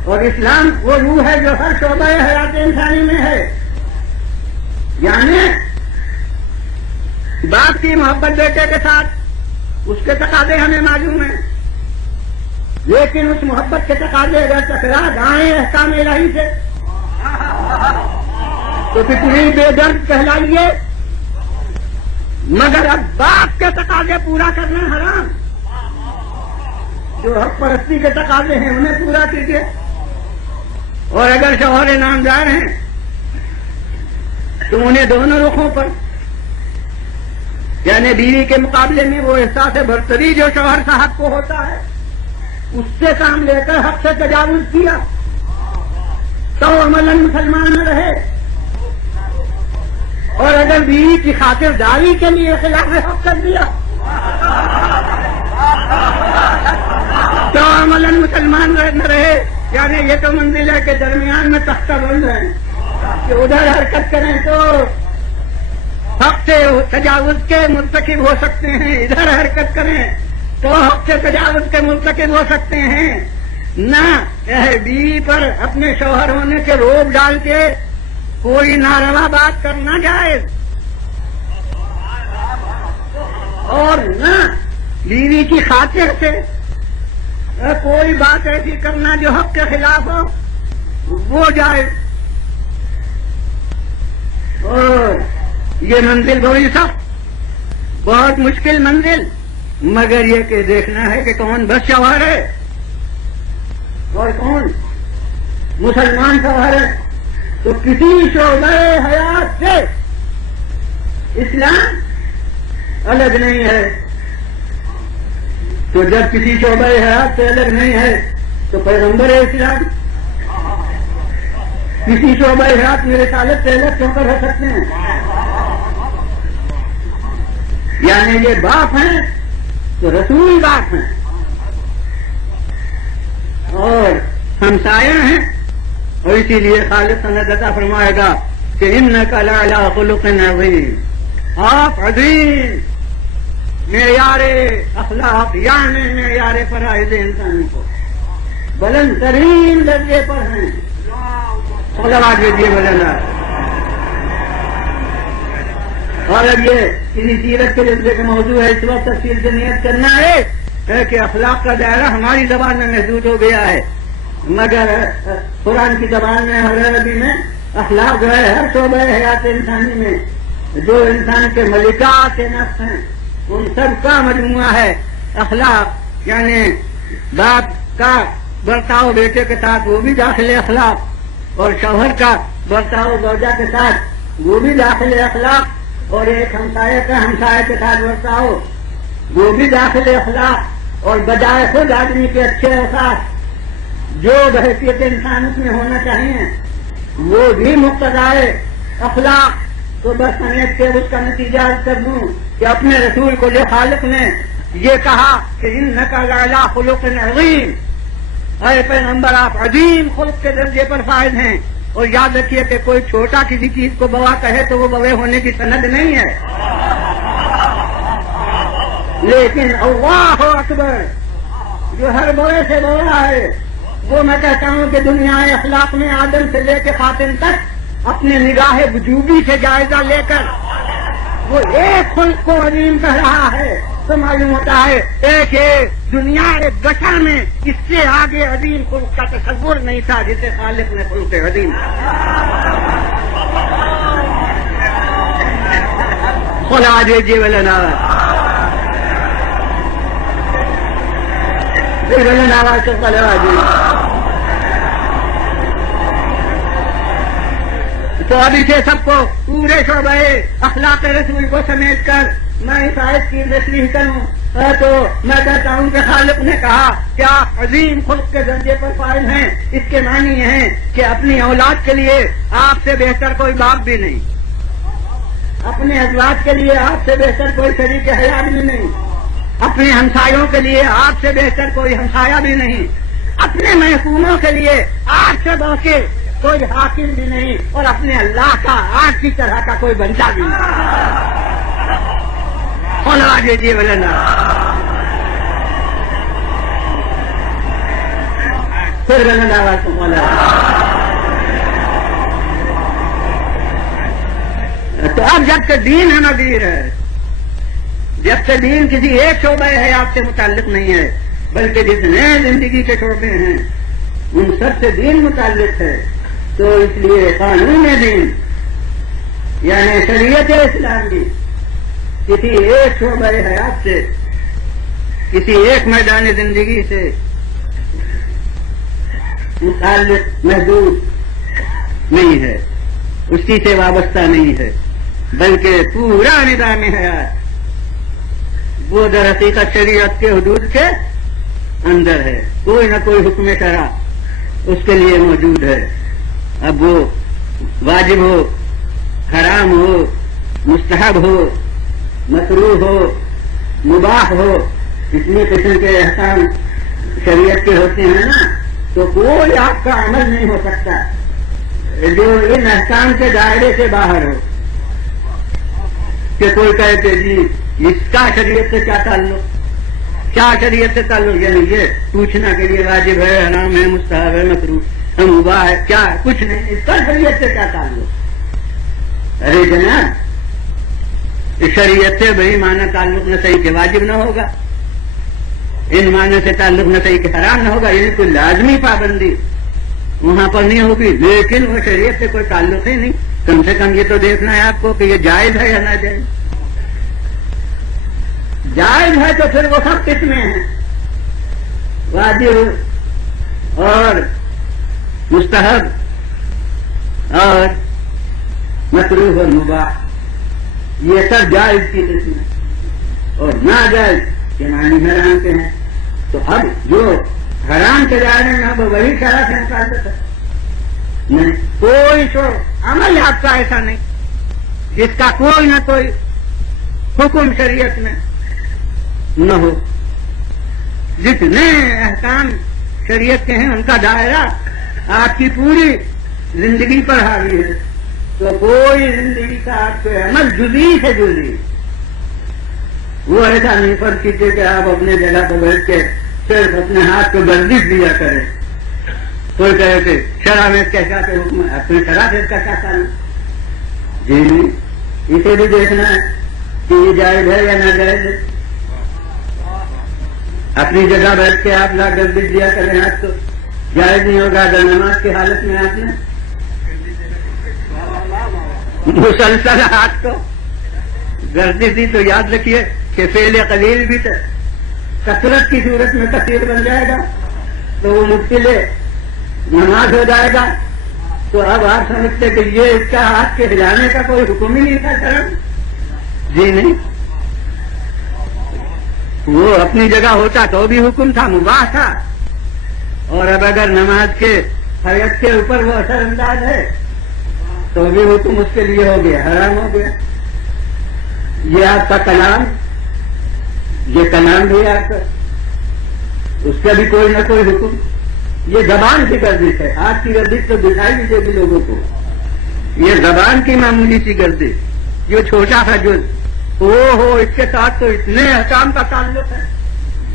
اور اسلام وہ روح ہے جو ہر شعبہ حیات انسانی میں ہے. یعنی باپ کی محبت بیٹے کے ساتھ اس کے تقاضے ہمیں معلوم ہیں, لیکن اس محبت کے تقاضے اگر ٹکرا جائیں احکام الہی سے تو کتنی بے درد کہلائیے, مگر اب باپ کے تقاضے پورا کرنا حرام. جو حق پرستی کے تقاضے ہیں انہیں پورا کیجیے, اور اگر شوہر نامدار ہیں تو انہیں دونوں رخوں پر, یعنی بیوی کے مقابلے میں وہ احساس برتری جو شوہر صاحب کو ہوتا ہے اس سے کام لے کر حق سے تجاوز کیا تو عملاً مسلمان نہ رہے, اور اگر بیوی کی خاطرداری کے لیے خلاف حق کر دیا تو عملاً مسلمان نہ رہے. یعنی یہ تو منزل ہے کہ درمیان میں تختہ بند ہے کہ ادھر حرکت کریں تو حق سے تجاوز کے مرتکب ہو سکتے ہیں, ادھر حرکت کریں تو حق سے تجاوز کے مرتکب ہو سکتے ہیں. نہ بیوی پر اپنے شوہر ہونے کے روک ڈال کے کوئی ناروا بات کرنا جائز, اور نہ بیوی کی خاطر سے کوئی بات ایسی کرنا جو حق کے خلاف ہو وہ جائز. اور یہ منزل بڑی سخت, بہت مشکل منزل, مگر یہ کہ دیکھنا ہے کہ کون بس شوہر ہے اور کون مسلمان شوہر ہے. تو کسی شعبہ حیات سے اسلام الگ نہیں ہے. تو جب کسی شعبہ حیات سے الگ نہیں ہے تو پیغمبر اسلام کسی شعبہ حیات میں رسالت سے الگ کیوں کر رہ سکتے ہیں؟ یعنی یہ باپ ہیں تو رسول باپ ہیں, اور ہمسایہ ہیں, اور اسی لیے خالق سند عطا فرمائے گا کہ انک لعلی خلق عظیم. آپ عظیم معیار اخلاق یعنی معیار فرائض انسان کو بلند ترین درجے پر ہیں. صلوات دیجیے بلند. اور اب یہ کسی سیرت کے جذبے کا موضوع ہے, اس وقت تفصیل سے نیت کرنا ہے کہ اخلاق کا دائرہ ہماری زبان میں محدود ہو گیا ہے, مگر قرآن کی زبان میں اور عربی میں اخلاق جو ہے ہر شعبہ حیات انسانی میں جو انسان کے ملکات نفس ہیں ان سب کا مجموعہ ہے. اخلاق یعنی باپ کا برتاؤ بیٹے کے ساتھ وہ بھی داخل اخلاق، اور شوہر کا برتاؤ زوجہ کے ساتھ وہ بھی داخل اخلاق، اور ایک ہمسائے کا ہمسائے کے ساتھ برتاؤ وہ بھی داخل اخلاق، اور بجائے خود آدمی کے اچھے اوصاف جو بحیثیت انسانیت میں ہونا چاہیے وہ بھی مقتضائے اخلاق۔ تو بس سمیت کے اس کا نتیجہ کر دوں کہ اپنے رسول کو جو خالق نے یہ کہا کہ انک لعلی خلق عظیم، اے پیغمبر آپ عظیم خلق کے درجے پر فائز ہیں، اور یاد رکھیے کہ کوئی چھوٹا کسی چیز کو بوا کہے تو وہ بوے ہونے کی سند نہیں ہے، لیکن اللہ اکبر جو ہر بڑے سے بڑا ہے، وہ میں کہتا ہوں کہ دنیا اخلاق میں آدم سے لے کے خاتم تک اپنے نگاہ وجوبی سے جائزہ لے کر وہ ایک خلق کو عظیم کہہ رہا ہے، تو معلوم ہوتا ہے ایک دنیا ایک بشر میں اس سے آگے عظیم خلق کا تصور نہیں تھا جسے خالق نے خلق عظیم خلا دیجیے تو اب اسے سب کو پورے شعبہ اخلاق رسول کو سمیٹ کر میں اس آیت کی تشریح کروں تو میں کہتا ہوں کہ خالق نے کہا کہ آپ عظیم خلق کے درجے پر فائز ہیں، اس کے معنی یہ ہیں کہ اپنی اولاد کے لیے آپ سے بہتر کوئی باپ بھی نہیں، اپنے ازواج کے لیے آپ سے بہتر کوئی شریک حیات بھی نہیں، اپنے ہمسایوں کے لیے آپ سے بہتر کوئی ہمسایہ بھی نہیں، اپنے محکوموں کے لیے آپ سے بڑھ کے کوئی حاکم بھی نہیں، اور اپنے اللہ کا آج کی طرح کا کوئی بندہ بھی نہیں۔ خلا دیجیے ولنا پھر تو اب جب سے دین ہے نظیر ہے، جب سے دین کسی ایک شعبہ حیات سے متعلق نہیں ہے بلکہ جتنے زندگی کے شعبے ہیں ان سب سے دین متعلق ہے، تو اس لیے قانون دین یعنی شریعت اسلام بھی کسی ایک شعبہ حیات سے، کسی ایک میدان زندگی سے متعلق محدود نہیں ہے، اسی سے وابستہ نہیں ہے، بلکہ پورا نظام حیات وہ در حقیقت شریعت کے حدود کے اندر ہے، کوئی نہ کوئی حکم شرع اس کے لیے موجود ہے، اب وہ واجب ہو، حرام ہو، مستحب ہو، مکروہ ہو، مباح ہو، اتنی قسم کے احکام شریعت کے ہوتے ہیں نا، تو کوئی آپ کا عمل نہیں ہو سکتا جو ان احکام کے دائرے سے باہر ہو، کہ کوئی کہے کہ جی اس کا شریعت سے کیا تعلق، کیا شریعت سے تعلق، یعنی یہ پوچھنا کہ یہ واجب ہے، حرام ہے، مستحب ہے، مکروہ ہے، مباح ہے، کیا کچھ نہیں، اس کا شریعت سے کیا تعلق؟ ارے جناب اس شریعت سے بھئی معنی تعلق نہ صحیح کہ واجب نہ ہوگا، ان معنی سے تعلق نہ صحیح کہ حرام نہ ہوگا، یعنی کوئی لازمی پابندی وہاں پر نہیں ہوگی، لیکن وہ شریعت سے کوئی تعلق ہی نہیں، کم سے کم یہ تو دیکھنا ہے آپ کو کہ یہ جائز ہے یا نہ جائز، جائز ہے تو پھر وہ سب قسمیں ہیں، واجب اور مستحب اور مکروہ اور مباح، یہ سب جائز کی قسم ہے، اور ناجائز کے معنی حرام کے ہیں، تو اب جو حرام کے دائرے میں اب وہی شرع سے متعلق ہے، نہیں کوئی عمل آپ کا ایسا نہیں جس کا کوئی نہ کوئی حکم شریعت میں نہ ہو، جتنے احکام شریعت کے ہیں ان کا دائرہ آپ کی پوری زندگی پر حاوی ہے، تو کوئی زندگی کا آپ کے عمل جزئی سے جزئی وہ ایسا نہیں فرق کیجیے کہ آپ اپنے جگہ پر بیٹھ کے صرف اپنے ہاتھ کو گردش دیا کریں، کوئی کہے کہ شرع میں کیسا کہ حکم ہے، اپنے شرع سے کیسا تعلق، جی نہیں، اسے بھی دیکھنا ہے کہ یہ جائز ہے یا ناجائز ہے، اپنی جگہ بیٹھ کے آپ لا گردش دیا کریں ہاتھ کو، جائز نہیں ہوگا اگر نماز کی حالت میں آپ نے مسلسل ہاتھ کو گردش دی تو یاد رکھیے کہ فعل قلیل بھی کثرت کی صورت میں کثیر بن جائے گا، تو وہ مبتلا نماز ہو جائے گا. تو اب آپ سمجھتے کہ یہ اس کا ہاتھ کے ہلانے کا کوئی حکم ہی نہیں تھا شرم؟ جی نہیں، وہ اپنی جگہ ہوتا تو بھی حکم تھا، مباح تھا. اور اب اگر نماز کے حیت کے اوپر وہ اثر انداز ہے تو بھی حکم اس کے لیے ہو گیا، حرام ہو گیا. یہ آپ کا کلام، یہ کلام بھی آپ کا، اس کا بھی کوئی نہ کوئی حکم. یہ زبان کی گردش ہے، ہاتھ کی گردش تو دکھائی دیجیے گی لوگوں کو. یہ زبان کی معمولی سی گردش، جو چھوٹا سا جز، اس کے ساتھ تو اتنے احکام کا تعلق ہے.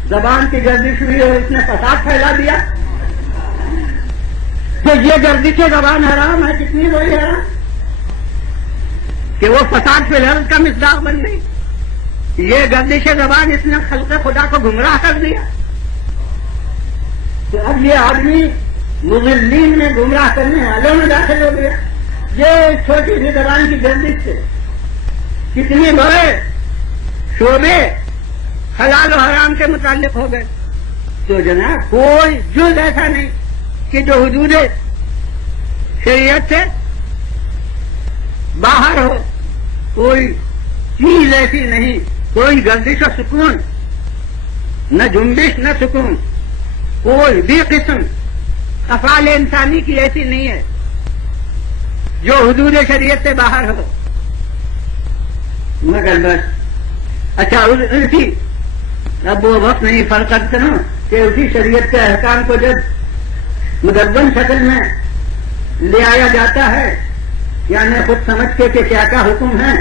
زبان کی گردش ہوئی اور اس نے فساد پھیلا دیا. تو یہ گردش زبان حرام ہے، کتنی بڑی حرام کہ وہ فساد فی الحال کا مصداق بن گئی. یہ گردش زبان اس نے خلق خدا کو گمراہ کر دیا. تو اب یہ آدمی مضلین میں، گمراہ کرنے والوں میں داخل ہو گیا. یہ چھوٹی سی زبان کی گردش سے کتنے بڑے شعبے حلال و حرام کے متعلق ہو گئے. تو جناب کوئی جز ایسا نہیں کہ جو حدود شریعت سے باہر ہو. کوئی چیز ایسی نہیں، کوئی گردش و سکون، نہ جنبش نہ سکون، کوئی بھی قسم افعال انسانی کی ایسی نہیں ہے جو حدود شریعت سے باہر ہو. مگر بس اچھا اسی اب وہ وقت نہیں فرق کرتا ہوں کہ اسی شریعت کے احکام کو جب مدون شکل میں لے آیا جاتا ہے، یعنی خود سمجھ کے کہ کیا کیا حکم ہیں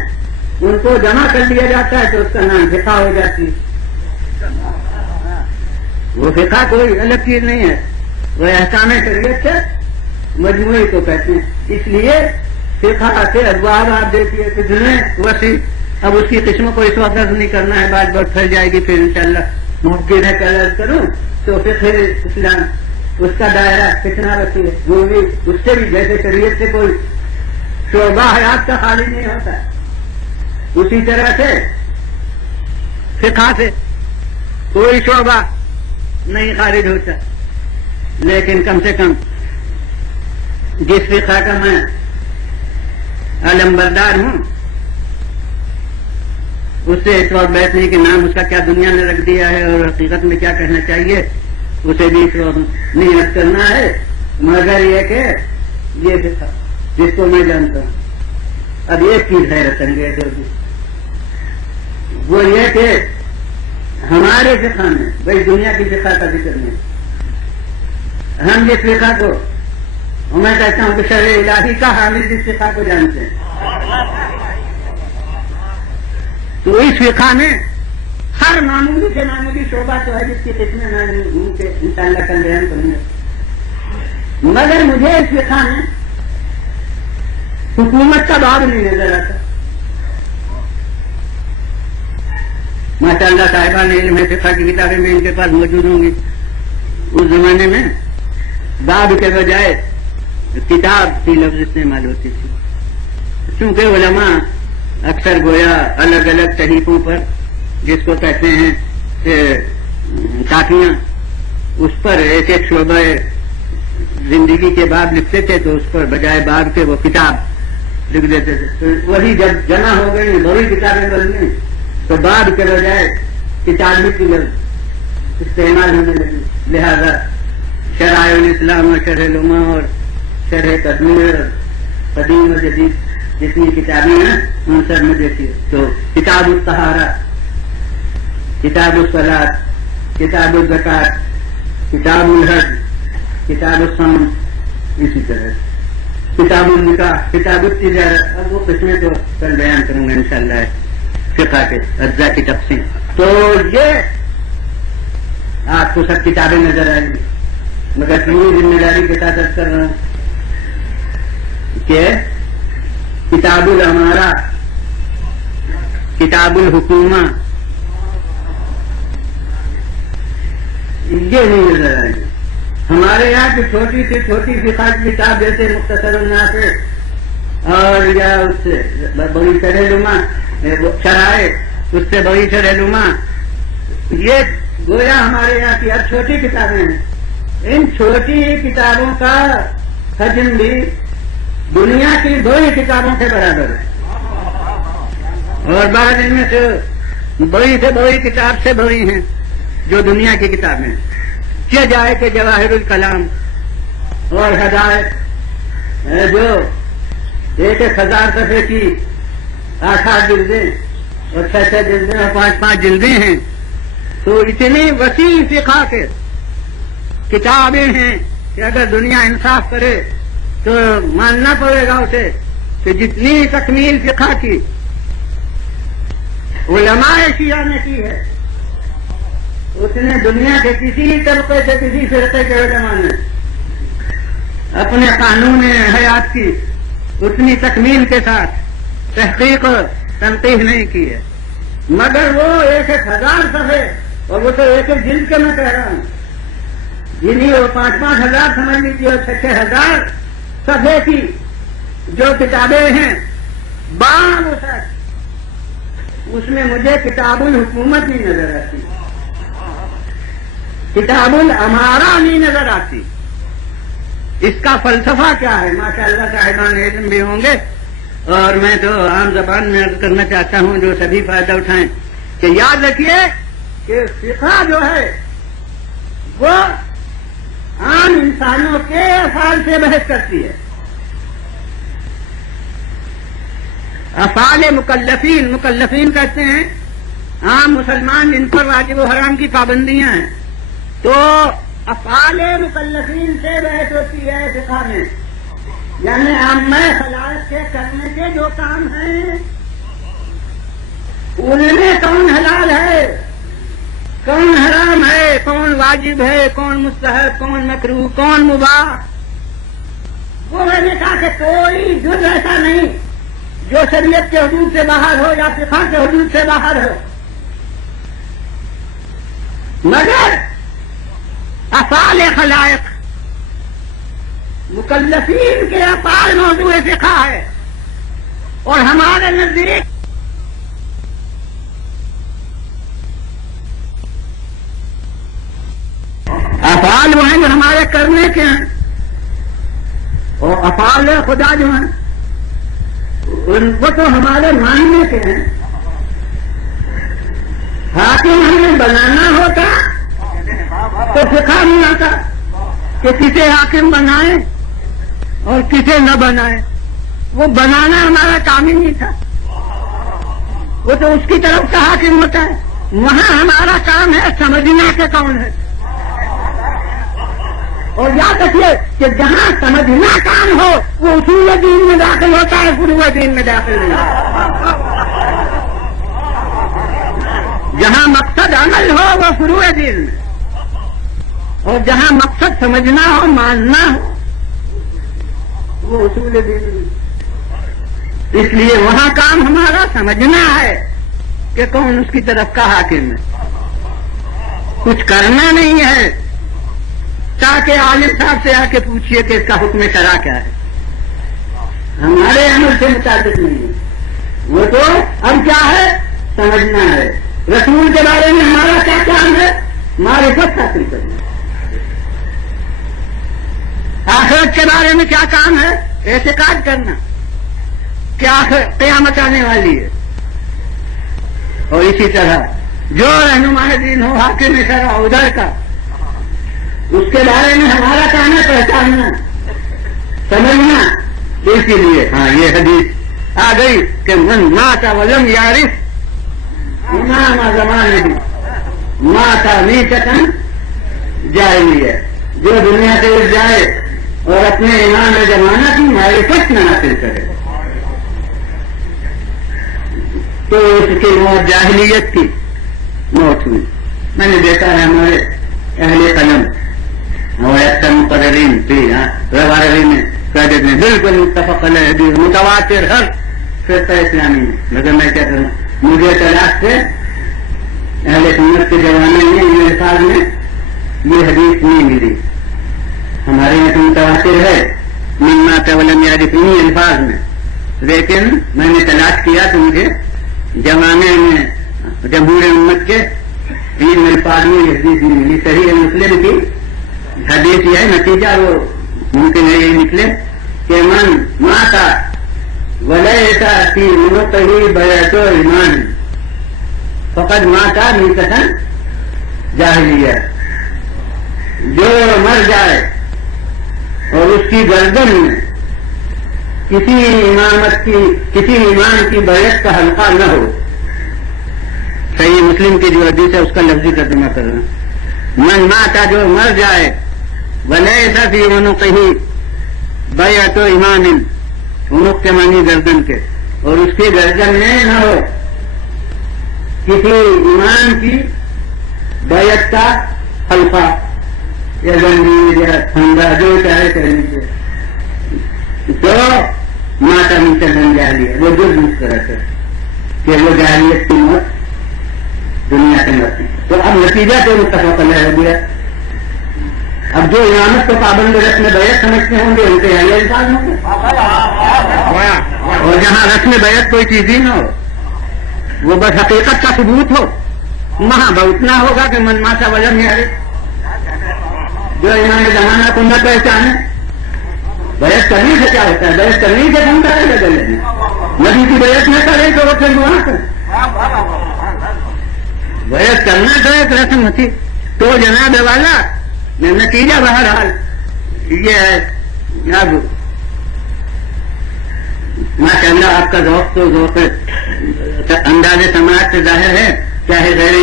ان کو جمع کر لیا جاتا ہے، تو اس کا نام فقہ ہو جاتی ہے. وہ فقہ کوئی الگ چیز نہیں ہے، وہ احکام شریعت سے مجموعی کو کہتے ہیں. اس لیے فقہ کے ابواب آپ دیکھیے کتنے وسیع. اب اس کی قسموں کو اس وقت درج نہیں کرنا ہے، بات بہت پھیل جائے گی. پھر انشاءاللہ ممکن ہے کہ عرض کروں تو فقہ اسلام اس کا دائرہ کتنا وسیع ہے. وہ بھی اس سے بھی جیسے شریعت سے کوئی شعبہ حیات کا خالی نہیں ہوتا، اسی طرح سے فقہ سے کوئی شعبہ نہیں خارج ہوتا. لیکن کم سے کم جس فقہ کا میں علمبردار ہوں اس سے اس وقت بیٹھ نہیں کہ نام اس کا کیا دنیا نے رکھ دیا ہے اور حقیقت میں کیا کہنا چاہیے اسے بھی اس وقت نیت کرنا ہے. مگر یہ کہ یہ فقہ جس کو میں جانتا ہوں، اب ایک چیز حیرت انگیز ہوگی، وہ یہ کہ ہمارے فقہ میں بھائی دنیا کی فقہ کا ذکر نہیں، ہم جس فقہ کو میں کہتا ہوں کہ شرع الہی کا حامل جس فقہ کو جانتے ہیں، تو اس فقہ میں ہر معمولی سے معمولی شعبہ تو ہے جس کی قسمیں میں ان کے انشاءاللہ کل بیان کروں گا. مگر مجھے اس فقہ میں حکومت کا باب نہیں نظر آتا. ماشاء اللہ صاحبان علم ہے، فقہ کی کتابیں میں ان کے پاس موجود ہوں گی. اس زمانے میں باب کے بجائے کتاب کی لفظ استعمال ہوتی تھی، چونکہ علماء اکثر گویا الگ الگ صحیفوں پر جس کو کہتے ہیں کاپیاں، اس پر ایک ایک شعبہ زندگی کے باب لکھتے تھے، تو اس پر بجائے باب کے وہ کتاب لکھ دیتے تھے. تو وہی جب جمع ہو گئی بڑی کتابیں بن گئی تو باب کے بجائے کتاب کی لفظ استعمال ہونے لگی. لہذا شرائع الاسلام اور شرح العلماء اور شرح تدمیر قدیم و جدید جتنی کتابیں ہیں ان سب میں دیکھیے تو کتاب الطہارہ، کتاب الصلاۃ، کتاب الزکوٰۃ، کتاب الحج، کتاب الصوم، اسی طرح کتاب النکاح، کتاب التجارت. اب وہ قسمیں تو کل بیان کروں گا انشاءاللہ فقہ کے اجزاء کی تقسیم. تو یہ آپ کو سب کتابیں نظر آئیں گی، مگر پوری ذمہ داری کے ساتھ عرض کر رہا ہوں کہ کتاب الامارہ، کتاب الحکومہ یہ نہیں نظر آئے گی. ہمارے یہاں کی چھوٹی سی فقہ کی کتاب جیسے مختصر النافع اور یا اس سے بڑی شرح نما شرائع، اس سے بڑی شرح نما، یہ گویا ہمارے یہاں کی اب چھوٹی کتابیں ہیں. ان چھوٹی کتابوں کا حجم بھی دنیا کی 2 ہی کتابوں کے برابر ہے، اور بعد ان میں سے بڑی سے بڑی کتاب سے بڑی ہیں جو دنیا کی کتابیں ہیں، کیا جائے کہ جواہر الکلام اور ہدایت جو 1000 صفحے کی 8 جلدیں اور 6 جلدیں اور 5 جلدیں ہیں، تو اتنی وسیع فقہ کے کتابیں ہیں کہ اگر دنیا انصاف کرے تو ماننا پڑے گا اسے کہ جتنی تکمیل فقہ کی علماء شیعہ نے کی ہے، اس نے دنیا کے کسی طبقے سے کسی فرقے کے علماء نے اپنے قانون حیات کی اتنی تکمیل کے ساتھ تحقیق اور تنقیح نہیں کی ہے، مگر وہ 1000 صفحے، اور وہ تو ایک جلد کے میں کہہ رہا ہوں، جنہیں وہ 5 ہزار سمجھ لیجیے اور 6 ہزار صفحے کی جو کتابیں ہیں بامسک، اس میں مجھے کتاب الحکومت نہیں نظر آتی، کتاب الامارہ نہیں نظر آتی۔ اس کا فلسفہ کیا ہے؟ ماشاء اللہ صاحبان علم بھی ہوں گے، اور میں تو عام زبان میں عرض کرنا چاہتا ہوں جو سبھی فائدہ اٹھائیں کہ یاد رکھیے کہ فقہ جو ہے وہ عام انسانوں کے افعال سے بحث کرتی ہے، افعال مکلفین، مکلفین کہتے ہیں عام مسلمان جن پر واجب و حرام کی پابندیاں ہیں، تو افعال مکلفین سے بحث ہوتی ہے فقہ میں، یعنی عامہ خلائق کے کرنے کے جو کام ہیں ان میں کون حلال ہے، کون حرام ہے، کون واجب ہے، کون مستحب، کون مکروہ، کون مباح۔ وہ میں نے کہا کہ کوئی جز ایسا نہیں جو شریعت کے حدود سے باہر ہو یا فقہ کے حدود سے باہر ہو، مگر افعال خلائق مکلفین کے افعال موضوع فقہ ہے، اور ہمارے نزدیک افعال وہ ہیں جو ہمارے کرنے کے ہیں، اور افعال خدا جو ہیں ان کو تو ہمارے ماننے کے ہیں۔ حاکم ہمیں بنانا ہوتا تو فقہ نہیں آتا کہ کسے حاکم بنائیں اور کسے نہ بنائیں، وہ بنانا ہمارا کام ہی نہیں تھا، وہ تو اس کی طرف کا حاکم ہوتا ہے۔ وہاں ہمارا کام ہے سمجھنا کہ کون ہے، اور یاد رکھیے کہ جہاں سمجھنا کام ہو وہ اصول دین میں داخل ہوتا ہے، فروع دین میں داخل نہیں ہوتا۔ جہاں مقصد عمل ہو وہ فروع دین میں، اور جہاں مقصد سمجھنا ہو، ماننا ہو، وہ اصول دین میں۔ اس لیے وہاں کام ہمارا سمجھنا ہے کہ کون اس کی طرف کا حاکم ہے، کچھ کرنا نہیں ہے تاکہ عالم صاحب سے آ کے پوچھئے کہ اس کا حکم شرع کیا ہے، ہمارے عمل سے متعلق نہیں ہے، وہ تو اب کیا ہے سمجھنا ہے۔ رسول کے بارے میں ہمارا کیا کام ہے؟ معرفت حاصل کرنا۔ آخرت کے بارے میں کیا کام ہے؟ اعتقاد کرنا کہ قیامت آنے والی ہے، اور اسی طرح جو رہنما دین ہو، حاکم شرع ادھر کا، اس کے بارے میں ہمارا کام ہے پہچاننا، سمجھنا۔ اسی لیے ہاں یہ حدیث آ گئی کہ من مات ولم یعرف امام زمانہ ماتا میتۃ جاہلیہ، جو دنیا سے اٹھ جائے اور اپنے امام زمانہ کی معرفت نہ حاصل کرے تو اس کی موت جاہلیت کی موت ہوئی۔ میں نے دیکھا ہے ہمارے اہل قلم ہمارے اکثر مقررین روایت میں کہہ دیتے ہیں بالکل متفق علیہ حدیث متواتر ہر فرقہ اسلامی میں، مگر میں کیا کروں، مجھے تلاش سے اہل سنت کے زمانے میں میرے ساتھ میں یہ حدیث نہیں ملی۔ ہمارے یہاں تو متواتر ہے من مات ولم یعرف انہی الفاظ میں، لیکن میں نے تلاش کیا تو مجھے زمانے میں جمہور امت کے ان الفاظ میں یہ حدیث نہیں ملی۔ صحیح مسلم کی حدیث یہ نتیجہ وہ ممکن ہے یہی نکلے کہ من ماتا ولیس فی عنقہ بیعۃ ایمان فقد ماتا میتۃ جاہلیہ. جو مر جائے اور اس کی گردن میں کسی ایمان کی بیعت کا حلقہ نہ ہو. صحیح مسلم کی جو حدیث ہے اس کا لفظی ترجمہ کر رہا ہوں. من ماتا جو مر جائے ولیس فی عنقہ بیعۃ ایمان، عنق کے معنی گردن کے، اور اس کی گردن میں نہ ہو کسی ایمان کی بیعت کا حلقہ یا زنجیر یا پھندا جو چاہے کرنے کے، تو ماتا میتۃ جاہلیہ، وہ جو مسترد ہے کہ وہ جاہلیت کی موت دنیا کے مرتی. تو اب نتیجہ تو متفق علیہ ہو گیا. اب جو امامت کو پابند رسم بیعت سمجھتے ہوں گے ان کے اہل الفاظ ہوں گے، اور جہاں رسم بیعت کوئی چیز ہی نہ ہو، وہ بس حقیقت کا ثبوت ہو، وہاں بہتنا ہوگا کہ من ماتا وجہ میں آئے. جو امام زمانہ کو نہ پہچانے، بیعت کرنے سے کیا ہوتا ہے؟ بیعت کرنے سے کون کرے گا؟ نبی کی بیعت نہ کرے تو وہ پھر وہاں کرے. بیعت کرنا تو ایک رسم تھی. تو جناب والا نتیجہ بہرحال یہ ہے. اب ماشاء اللہ آپ کا ذوق تو ذوق انداز سماعت سے ظاہر ہے، چاہے غیر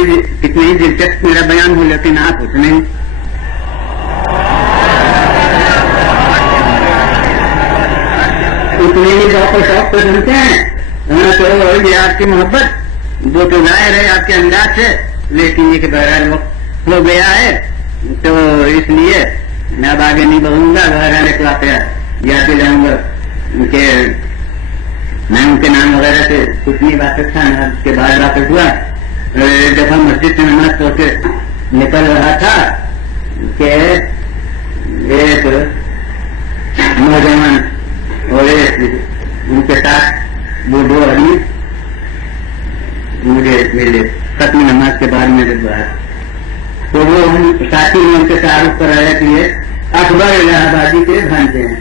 کتنی ہی دلچسپ میرا بیان ہو، لیکن آپ اس میں اتنے ہی ذوق و شوق کو سنتے ہیں. تو یہ آپ کی محبت وہ تو ظاہر ہے آپ کے انداز سے، لیکن یہ کہ بہرحال وقت ہو گیا ہے تو اس لیے میں اب آگے نہیں بڑھوں گا. بہرحال ایک واقعہ یاد دلاؤں گا کہ میں ان کے نام وغیرہ سے کچھ نہیں واقف تھا، اس کے بعد واقف ہوا. ایک دفعہ مسجد سے نماز پڑھ کے نکل رہا تھا کہ ایک نوجوان اور ایک ان کے ساتھ وہ دو آدمی مجھے ملے ختم نماز کے بعد میرے باہر. تو وہ ساتھی نے ان سے تعارف کرایا کہ یہ اکبر الہ آبادی کے بھانجے ہیں.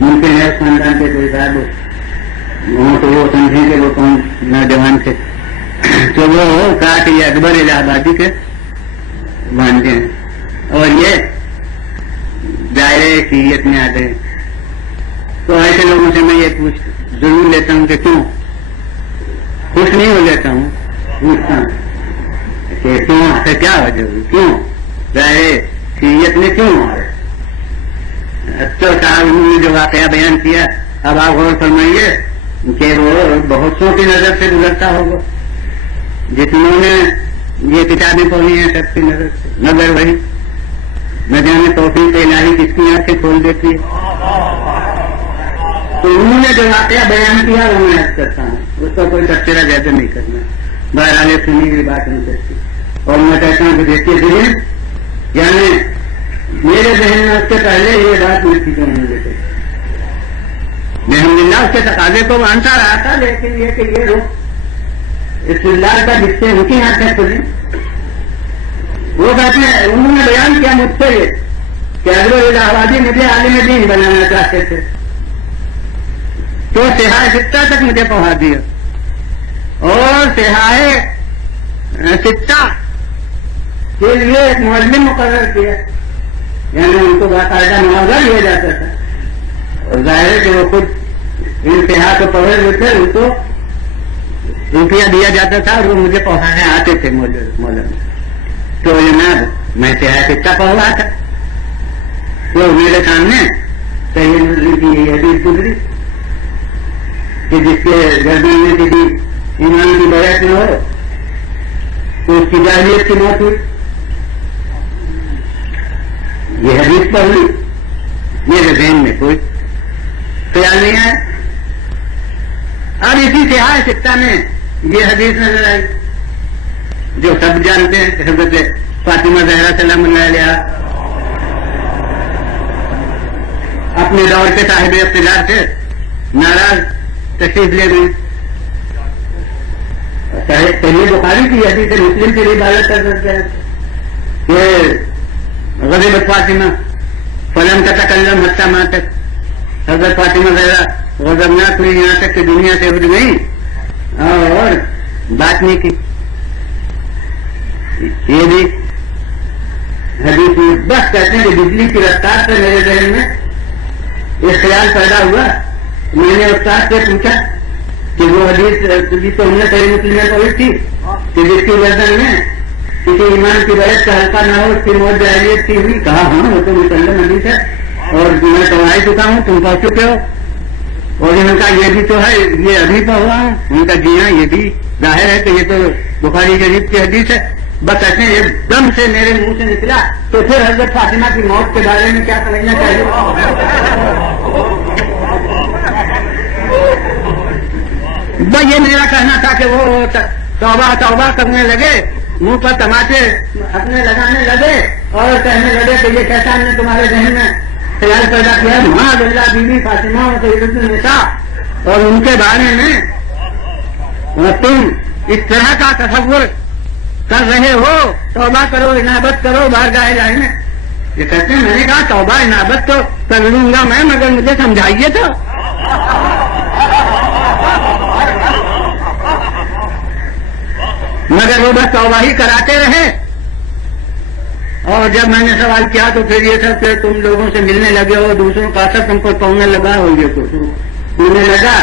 ممکن ہے اس خاندان کے کوئی صاحب ہو تو وہ سمجھیں کہ وہ کون نوجوان تھے. تو وہ کہا کہ یہ اکبر الہ آبادی کے بھانجے ہیں اور یہ دائرے شیعت میں آتے ہیں. تو ایسے لوگوں سے میں یہ پوچھ ضرور لیتا ہوں کہ کیوں خوش نہیں ہو لیتا ہوں، پوچھتا ہوں کہ کیوں سے کیا وجہ ہوئی، کیوں دائرے شیعت میں کیوں آ رہے. اچھا صاحب انہوں نے جو واقعہ بیان کیا اب آپ غور فرمائیے کہ وہ بہت سو کی نظر سے گزرتا ہوگا جتنوں نے یہ کتابیں پڑھی ہیں سب کی نظر سے. نظر وہی نہ جانے توفیق الہی کس کی آنکھیں کھول دیتی ہے. تو انہوں نے جو واقعہ بیان کیا وہ میں عرض کرتا ہوں، اس کا کوئی تبصرہ زیادہ نہیں کرنا. بہرحال سنی ہوئی بات نہیں کرتی. اور میں کہتا ہوں کہ دیکھیے ذہن یعنی میرے ذہن میں اس سے پہلے یہ بات نہیں تھی کہ انہوں نے دیکھی. الحمدللہ اس کے تقاضے کو مانتا رہا تھا، لیکن یہ کہ یہ روح اس اللہ کا جس سے ان کی آنکھیں کھلی. وہ کہتے ہیں انہوں نے بیان کیا مجھ سے یہ کہ اگر الہ آبادی مجھے عالم دین بنانا چاہتے تھے تو سہائے ستہ تک مجھے پہنچا دیا اور سہائے ستہ کے لیے ایک معلم مقرر کیا، یعنی ان کو باقاعدہ معاوضہ دیا جاتا تھا. اور ظاہر ہے کہ وہ خود انتہا کو پڑھے ہوئے تھے، ان کو روپیہ دیا جاتا تھا اور وہ مجھے پڑھانے آتے تھے مولانا. تو جناب میں سہائے ستہ پڑھوا تھا تو میرے سامنے صحیح مسلم کی یہ حدیث گزری کہ جس کے گردن میں کسی ایمان کی بیعت نہ ہو تو اس کی جاہلیت کی موت ہوئی. یہ حدیث پڑھ لی، میرے ذہن میں کوئی خیال نہیں آیا. اب اسی سہائے ستہ میں یہ حدیث نظر آئی جو سب جانتے ہیں. حضرت فاطمہ زہرا سلام اللہ علیہ اپنے دور کے صاحب اقتدار سے ناراض تشریف لے گئی. صحیح بخاری کی حدیث مسلم کی روایت کر سکتے ہیں کہ غضبت فاطمہ فلم تتکلم حتی ماتت، حضرت فاطمہ زہرا غضبناک ہوئی یہاں تک کہ دنیا سے اٹھ گئی اور بات نہیں کی. یہ بھی حدیث میں بس کہتے ہیں کہ بجلی کی رفتار سے میرے ذہن میں یہ خیال پیدا ہوا. میں نے استاد سے پوچھا کہ وہ حدیث تو ہم نے صحیح مسلم میں پڑھی تھی کہ جس کی گردن میں کسی ایمان کی بیعت کا حلقہ نہ ہو اس کی موت جاہلیت کی ہوئی. کہا ہاں وہ تو مسلم حدیث ہے اور میں تو آ چکا ہوں، تم پہنچ چکے ہو. اور ان کا یہ بھی تو ہے، یہ ابھی پڑھا ہوں. ان کا جی ہاں یہ بھی ظاہر ہے کہ یہ تو بخاری شریف کی حدیث ہے. بس ایسے ایک دم سے میرے منہ سے نکلا. تو پھر حضرت فاطمہ کی موت کے بارے میں کیا سمجھنا چاہیے؟ بس یہ میرا کہنا تھا کہ وہ توبہ توبہ کرنے لگے، منہ پر تماچے اپنے لگانے لگے اور کہنے لگے کہ یہ شیطان نے تمہارے ذہن میں خیال پیدا کیا معاذ اللہ بیوی فاطمہ اور سیدۃ النساء اور ان کے بارے میں تم اس طرح کا تصور کر رہے ہو. توبہ کرو، انابت کرو بارگاہ الہی میں. یہ کہتے ہیں میں نے کہا توبہ انابت تو کر لوں گا میں، مگر مجھے سمجھائیے تو. مگر وہ بس توبہ ہی کراتے رہے. اور جب میں نے سوال کیا تو پھر یہ سب کہ تم لوگوں سے ملنے لگے ہو، دوسروں کا اثر تم کو پڑنے لگا ہو. یہ تو ہونے لگا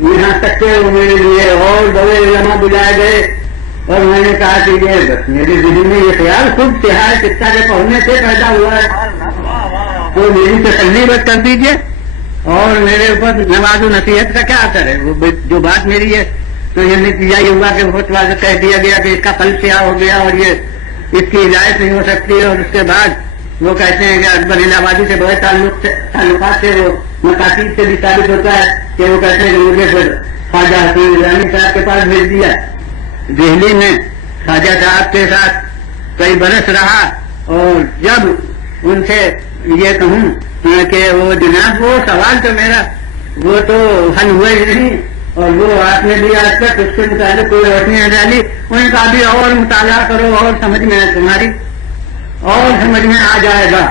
یہاں تک کہ میرے لیے اور بڑے علماء بلائے گئے اور میں نے کہا کہ یہ بس میرے ذہن میں یہ خیال خود تہار قصہ کے پڑھنے سے پیدا ہوا ہے. تو میری تسلی بس کر دیجیے اور میرے اوپر نواز و نصیحت کا کیا اثر ہے. وہ جو بات میری ہے تو یہ نتیجہ یہ ہوا کہ بہت واضح کہہ دیا گیا کہ اس کا قلب سیاہ ہو گیا اور یہ اس کی ہدایت نہیں ہو سکتی. اور اس کے بعد وہ کہتے ہیں کہ اکبر الہ آبادی سے بڑے تعلقات سے وہ مقاصد سے بھی ثابت ہوتا ہے کہ وہ کہتے ہیں کہ مجھے پھر خواجہ حسین رانی صاحب کے پاس بھیج دیا. دہلی میں خواجہ صاحب کے ساتھ کئی برس رہا اور جب ان سے یہ کہوں کہ وہ جناب وہ سوال تو میرا وہ تو حل ہوا ہی نہیں اور وہ آپ نے بھی آج تک اس کے متعلق کوئی روشنی نہ ڈالی. ان کا بھی اور مطالعہ کرو اور سمجھ میں تمہاری اور سمجھ میں آ جائے گا.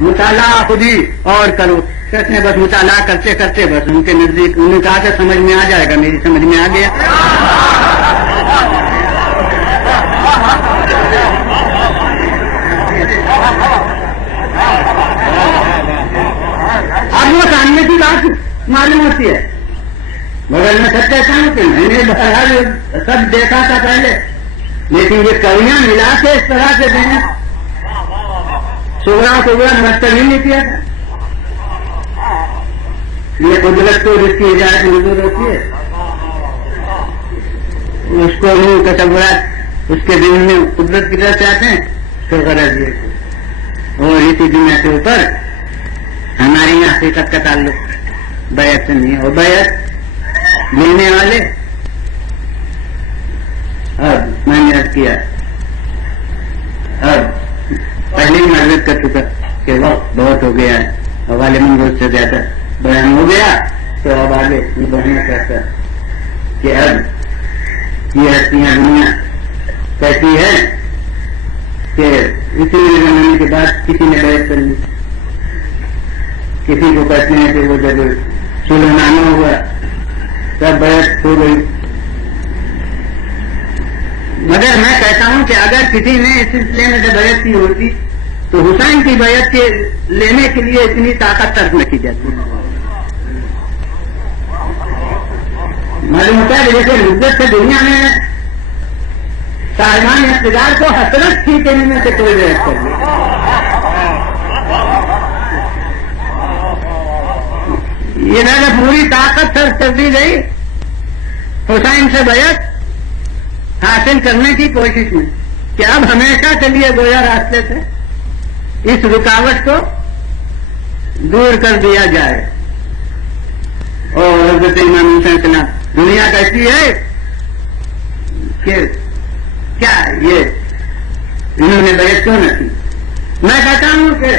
مطالعہ خود ہی اور کرو. کہتے ہیں بس مطالعہ کرتے کرتے بس ان کے نزدیک انہوں نے کہا کہ سمجھ میں آ جائے گا. میری سمجھ میں آ گیا. اب وہ سامنے کی بات معلوم ہوتی ہے مگر میں سچ کہتا ہوں کہ میں نے بہرحال سب دیکھا تھا پہلے لیکن یہ کڑیاں ملا کے اس طرح سے دینا سوگرا مرتب ہی نہیں کیا تھا. یہ قدرت کو جس کی ہدایت منظور ہوتی ہے اس کو نہیں تصورات اس کے دل میں قدرت کی طرف سے آتے ہیں تو غرض یہ اور اسی دنیا کے اوپر ہماری یہاں حقیقت کا تعلق بیعت سے نہیں ہے. اور بیعت لینے والے اب میں نے عرض کیا اب پہلے ہی معذرت کر چکا کہ وقت بہت ہو گیا ہے اور غالباً بہت سے زیادہ بیان ہو گیا تو اب آگے یہ بڑھنا چاہتا کہ اب یہ ہستیاں دنیا کیسی ہے کہ اسی زمانے کے بعد کسی نے بیعت کر لی. کسی کو کہتے ہیں کہ وہ جب سلحنامہ ہوا تب بیعت ہو گئی. مگر میں کہتا ہوں کہ اگر کسی نے اس سلسلے میں سے بیعت کی ہوتی تو حسین کی بیعت کے لینے کے لیے اتنی طاقت ترک نہ کی جاتی. معلوم ہوتا ہے جیسے مدت سے دنیا میں صاحبان اقتدار کو حسرت تھی کہ میں سے کوئی بیعت کر لی. یہ نہ پوری طاقت صرف کر دی گئی حسین سے بیعت حاصل کرنے کی کوشش میں کہ اب ہمیشہ کے لیے گویا راستے سے اس رکاوٹ کو دور کر دیا جائے. اور حضرت امام حسین السلام دنیا کہتی ہے کہ کیا یہ انہوں نے بیعت کیوں نہ کی. میں کہتا ہوں کہ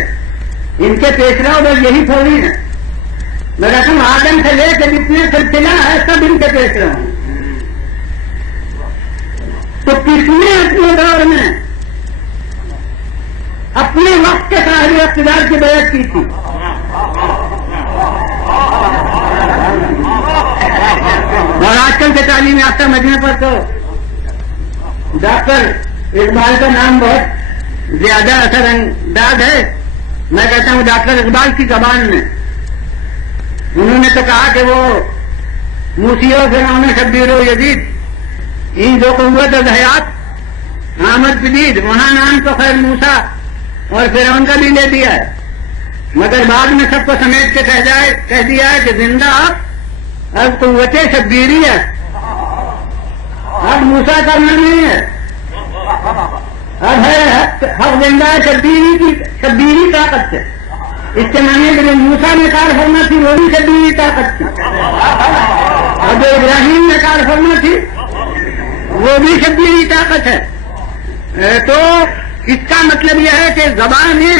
ان کے پیشرو بس یہی تھوڑی ہے مگر تم آدم سے لے کے جتنے سلسلہ ہے سب ان کے پیشرو ہیں. تو کس نے اپنے دور میں اپنے وقت کے صاحب اقتدار کی بیعت کی تھی. اور آج کل کے تعلیم یافتہ مجمع پر تو ڈاکٹر اقبال کا نام بہت زیادہ اثر انداز ہے. میں کہتا ہوں ڈاکٹر اقبال کی زبان میں انہوں نے تو کہا کہ وہ موسیو فرعون شبیر و یزید ان جو قوت و حیات آمد پدید وہاں نام تو خیر موسیٰ اور فرعون کا بھی لے دیا ہے، مگر بعد میں سب کو سمیٹ کے کہہ دیا ہے کہ زندہ اب قوت شبیری ہے، اب موسیٰ کرنا نہیں ہے، اب ہے حق زندہ ہے شبیری طاقت سے. اس کے معنی کہ موسیٰ میں کار فرما تھی وہ بھی شبیری طاقت تھی، اور جو ابراہیم میں کار فرما تھی وہ بھی شبیری طاقت ہے. تو اس کا مطلب یہ ہے کہ زبان ہے،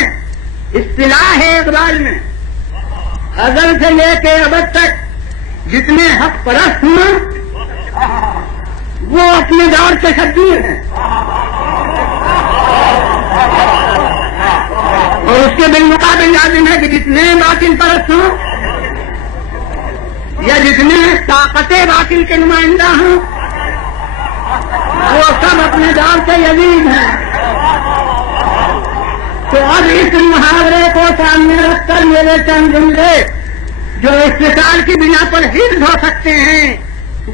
اصطلاح ہے اقبال میں ازل سے لے کے ابد تک جتنے حق پرست ہوں وہ اپنے دور سے شبیر ہیں، اور اس کے بالمقابل لازم ہے کہ جتنے باطل پرست ہوں یا جتنے طاقت باطل کے نمائندہ ہوں وہ سب اپنے دور سے یزید ہیں. تو اب اس محاورے کو سامنے رکھ کر میرے چند جملے جو استثار کی بنا پر حفظ ہو سکتے ہیں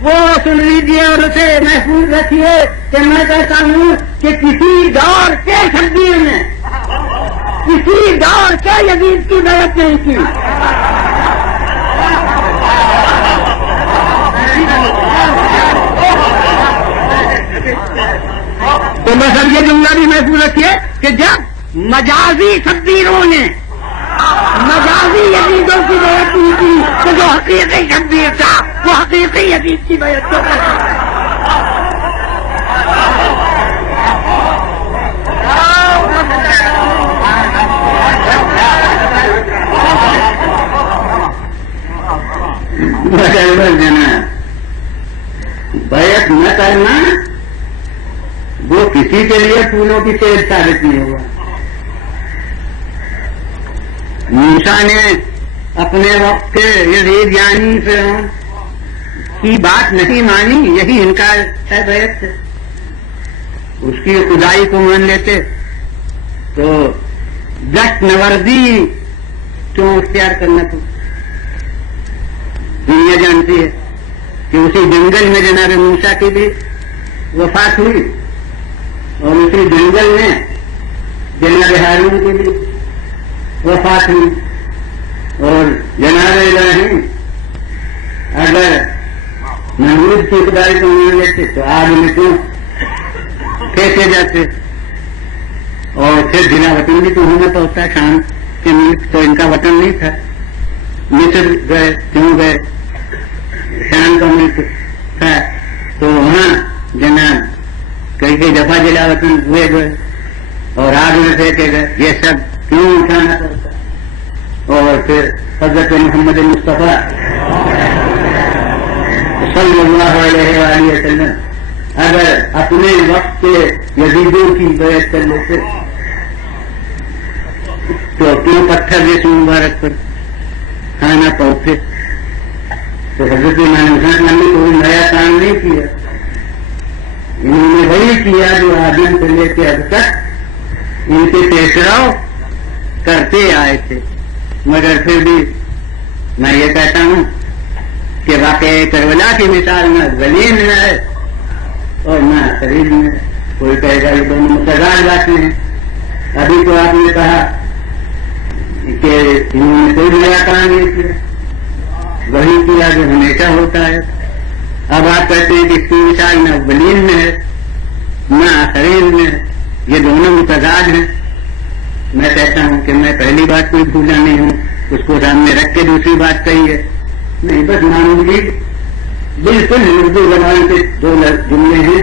وہ سن لیجیے اور اسے محفوظ رکھیے کہ میں کہتا ہوں کہ کسی دور کے شبیر نے کسی دور کے یزید کی بیعت نہیں کی. تو بس اب یہ جملہ بھی محفوظ رکھیے کہ جب مجازی شبیروں نے مجازی یزیدوں کی بیعت نہیں کی تو جو حقیقی شبیر تھا وہ حقیقی یزید کی بیعت تو کرتا. بیعت نہ کرنا وہ کسی کے لیے پھولوں کی تیز ثابت نہیں ہوگا. موسیٰ نے اپنے وقت کے یزید یعنی فرعون کی بات نہیں مانی، یہی انکار ہے بیعت سے. اس کی خدائی کو مان لیتے تو جشن ورزی کیوں اختیار کرنا تھا. دنیا جانتی ہے کہ اسی جنگل میں جناب موسیٰ کی بھی وفات ہوئی اور اسی جنگل میں جناب ہارون کی بھی وفات ہوئی، اور جناب ابراہیم اگر نمرود کی خدائی کو مان لیتے تو آگ میں کیوں پھینکے جاتے. اور پھر ضلع وطن بھی تو ہونا پڑتا ہے. شام کے ملک تو ان کا وطن نہیں تھا. مصر گئے کیوں گئے؟ شام کا ملک تھا تو وہاں جناب کئی دفعہ ضلع وطن ہوئے گئے اور آگ میں پھینکے گئے. یہ سب کیوں اٹھانا پڑتا؟ اور پھر حضرت محمد مصطفیٰ صلی اللہ علیہ وآلہ وسلم اگر اپنے وقت کے یزیدوں کی بیعت کر لیتے تو کیوں پتھر جیسے مبارک پر کھانا پہنچے؟ تو حضرت امام حسن نے کوئی نیا کام نہیں کیا، انہوں نے وہی کیا جو آدم سے لے کے اب تک ان کے پیشراؤ کرتے آئے تھے. مگر پھر بھی میں یہ کہتا ہوں کہ واقعہ کربلا کی مثال نہ ذلیل میں ہے اور نہ قریب میں. کوئی کہے گا یہ دونوں متضاد باتیں ہیں. ابھی تو آپ نے کہا کہ انہوں نے کوئی نیا کام نہیں کیا، وہی کیا جو ہمیشہ ہوتا ہے. اب آپ کہتے ہیں کہ اس کی مثال نہ ذلیل میں ہے نہ آخرین میں ہے، یہ دونوں متضاد ہیں. میں کہتا ہوں کہ میں پہلی بات کوئی بھولا نہیں ہوں، اس کو سامنے رکھ کے دوسری بات کہی ہے نہیں، بس معمولی بالکل اردو زبان کے دو جملے ہیں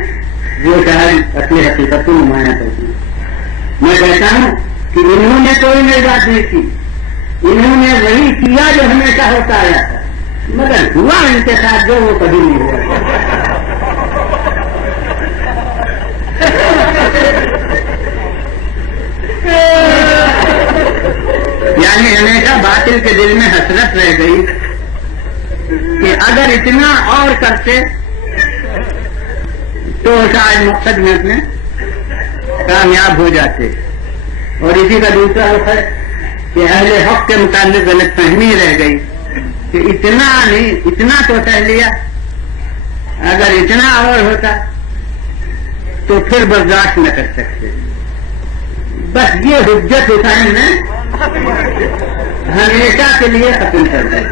وہ شاید اصل حقیقت کو نمایاں کرتی ہیں. میں کہتا ہوں کہ انہوں نے کوئی نئی بات نہیں کی، انہوں نے وہی کیا جو ہمیشہ ہوتا آیا تھا، مگر ہوا ان کے ساتھ جو وہ کبھی نہیں ہوا. یعنی ہمیشہ باطل کے دل میں حسرت رہ گئی کہ اگر اتنا اور کرتے تو شاید مقصد میں اپنے کامیاب ہو جاتے. اور اسی کا دوسرا رخ ہے کہ اہل حق کے متعلق غلط فہمی رہ گئی کہ اتنا نہیں، اتنا تو سہ لیا، اگر اتنا اور ہوتا تو پھر برداشت نہ کر سکتے. بس یہ حجت حسین نے ہمیشہ کے لیے ختم کر دی.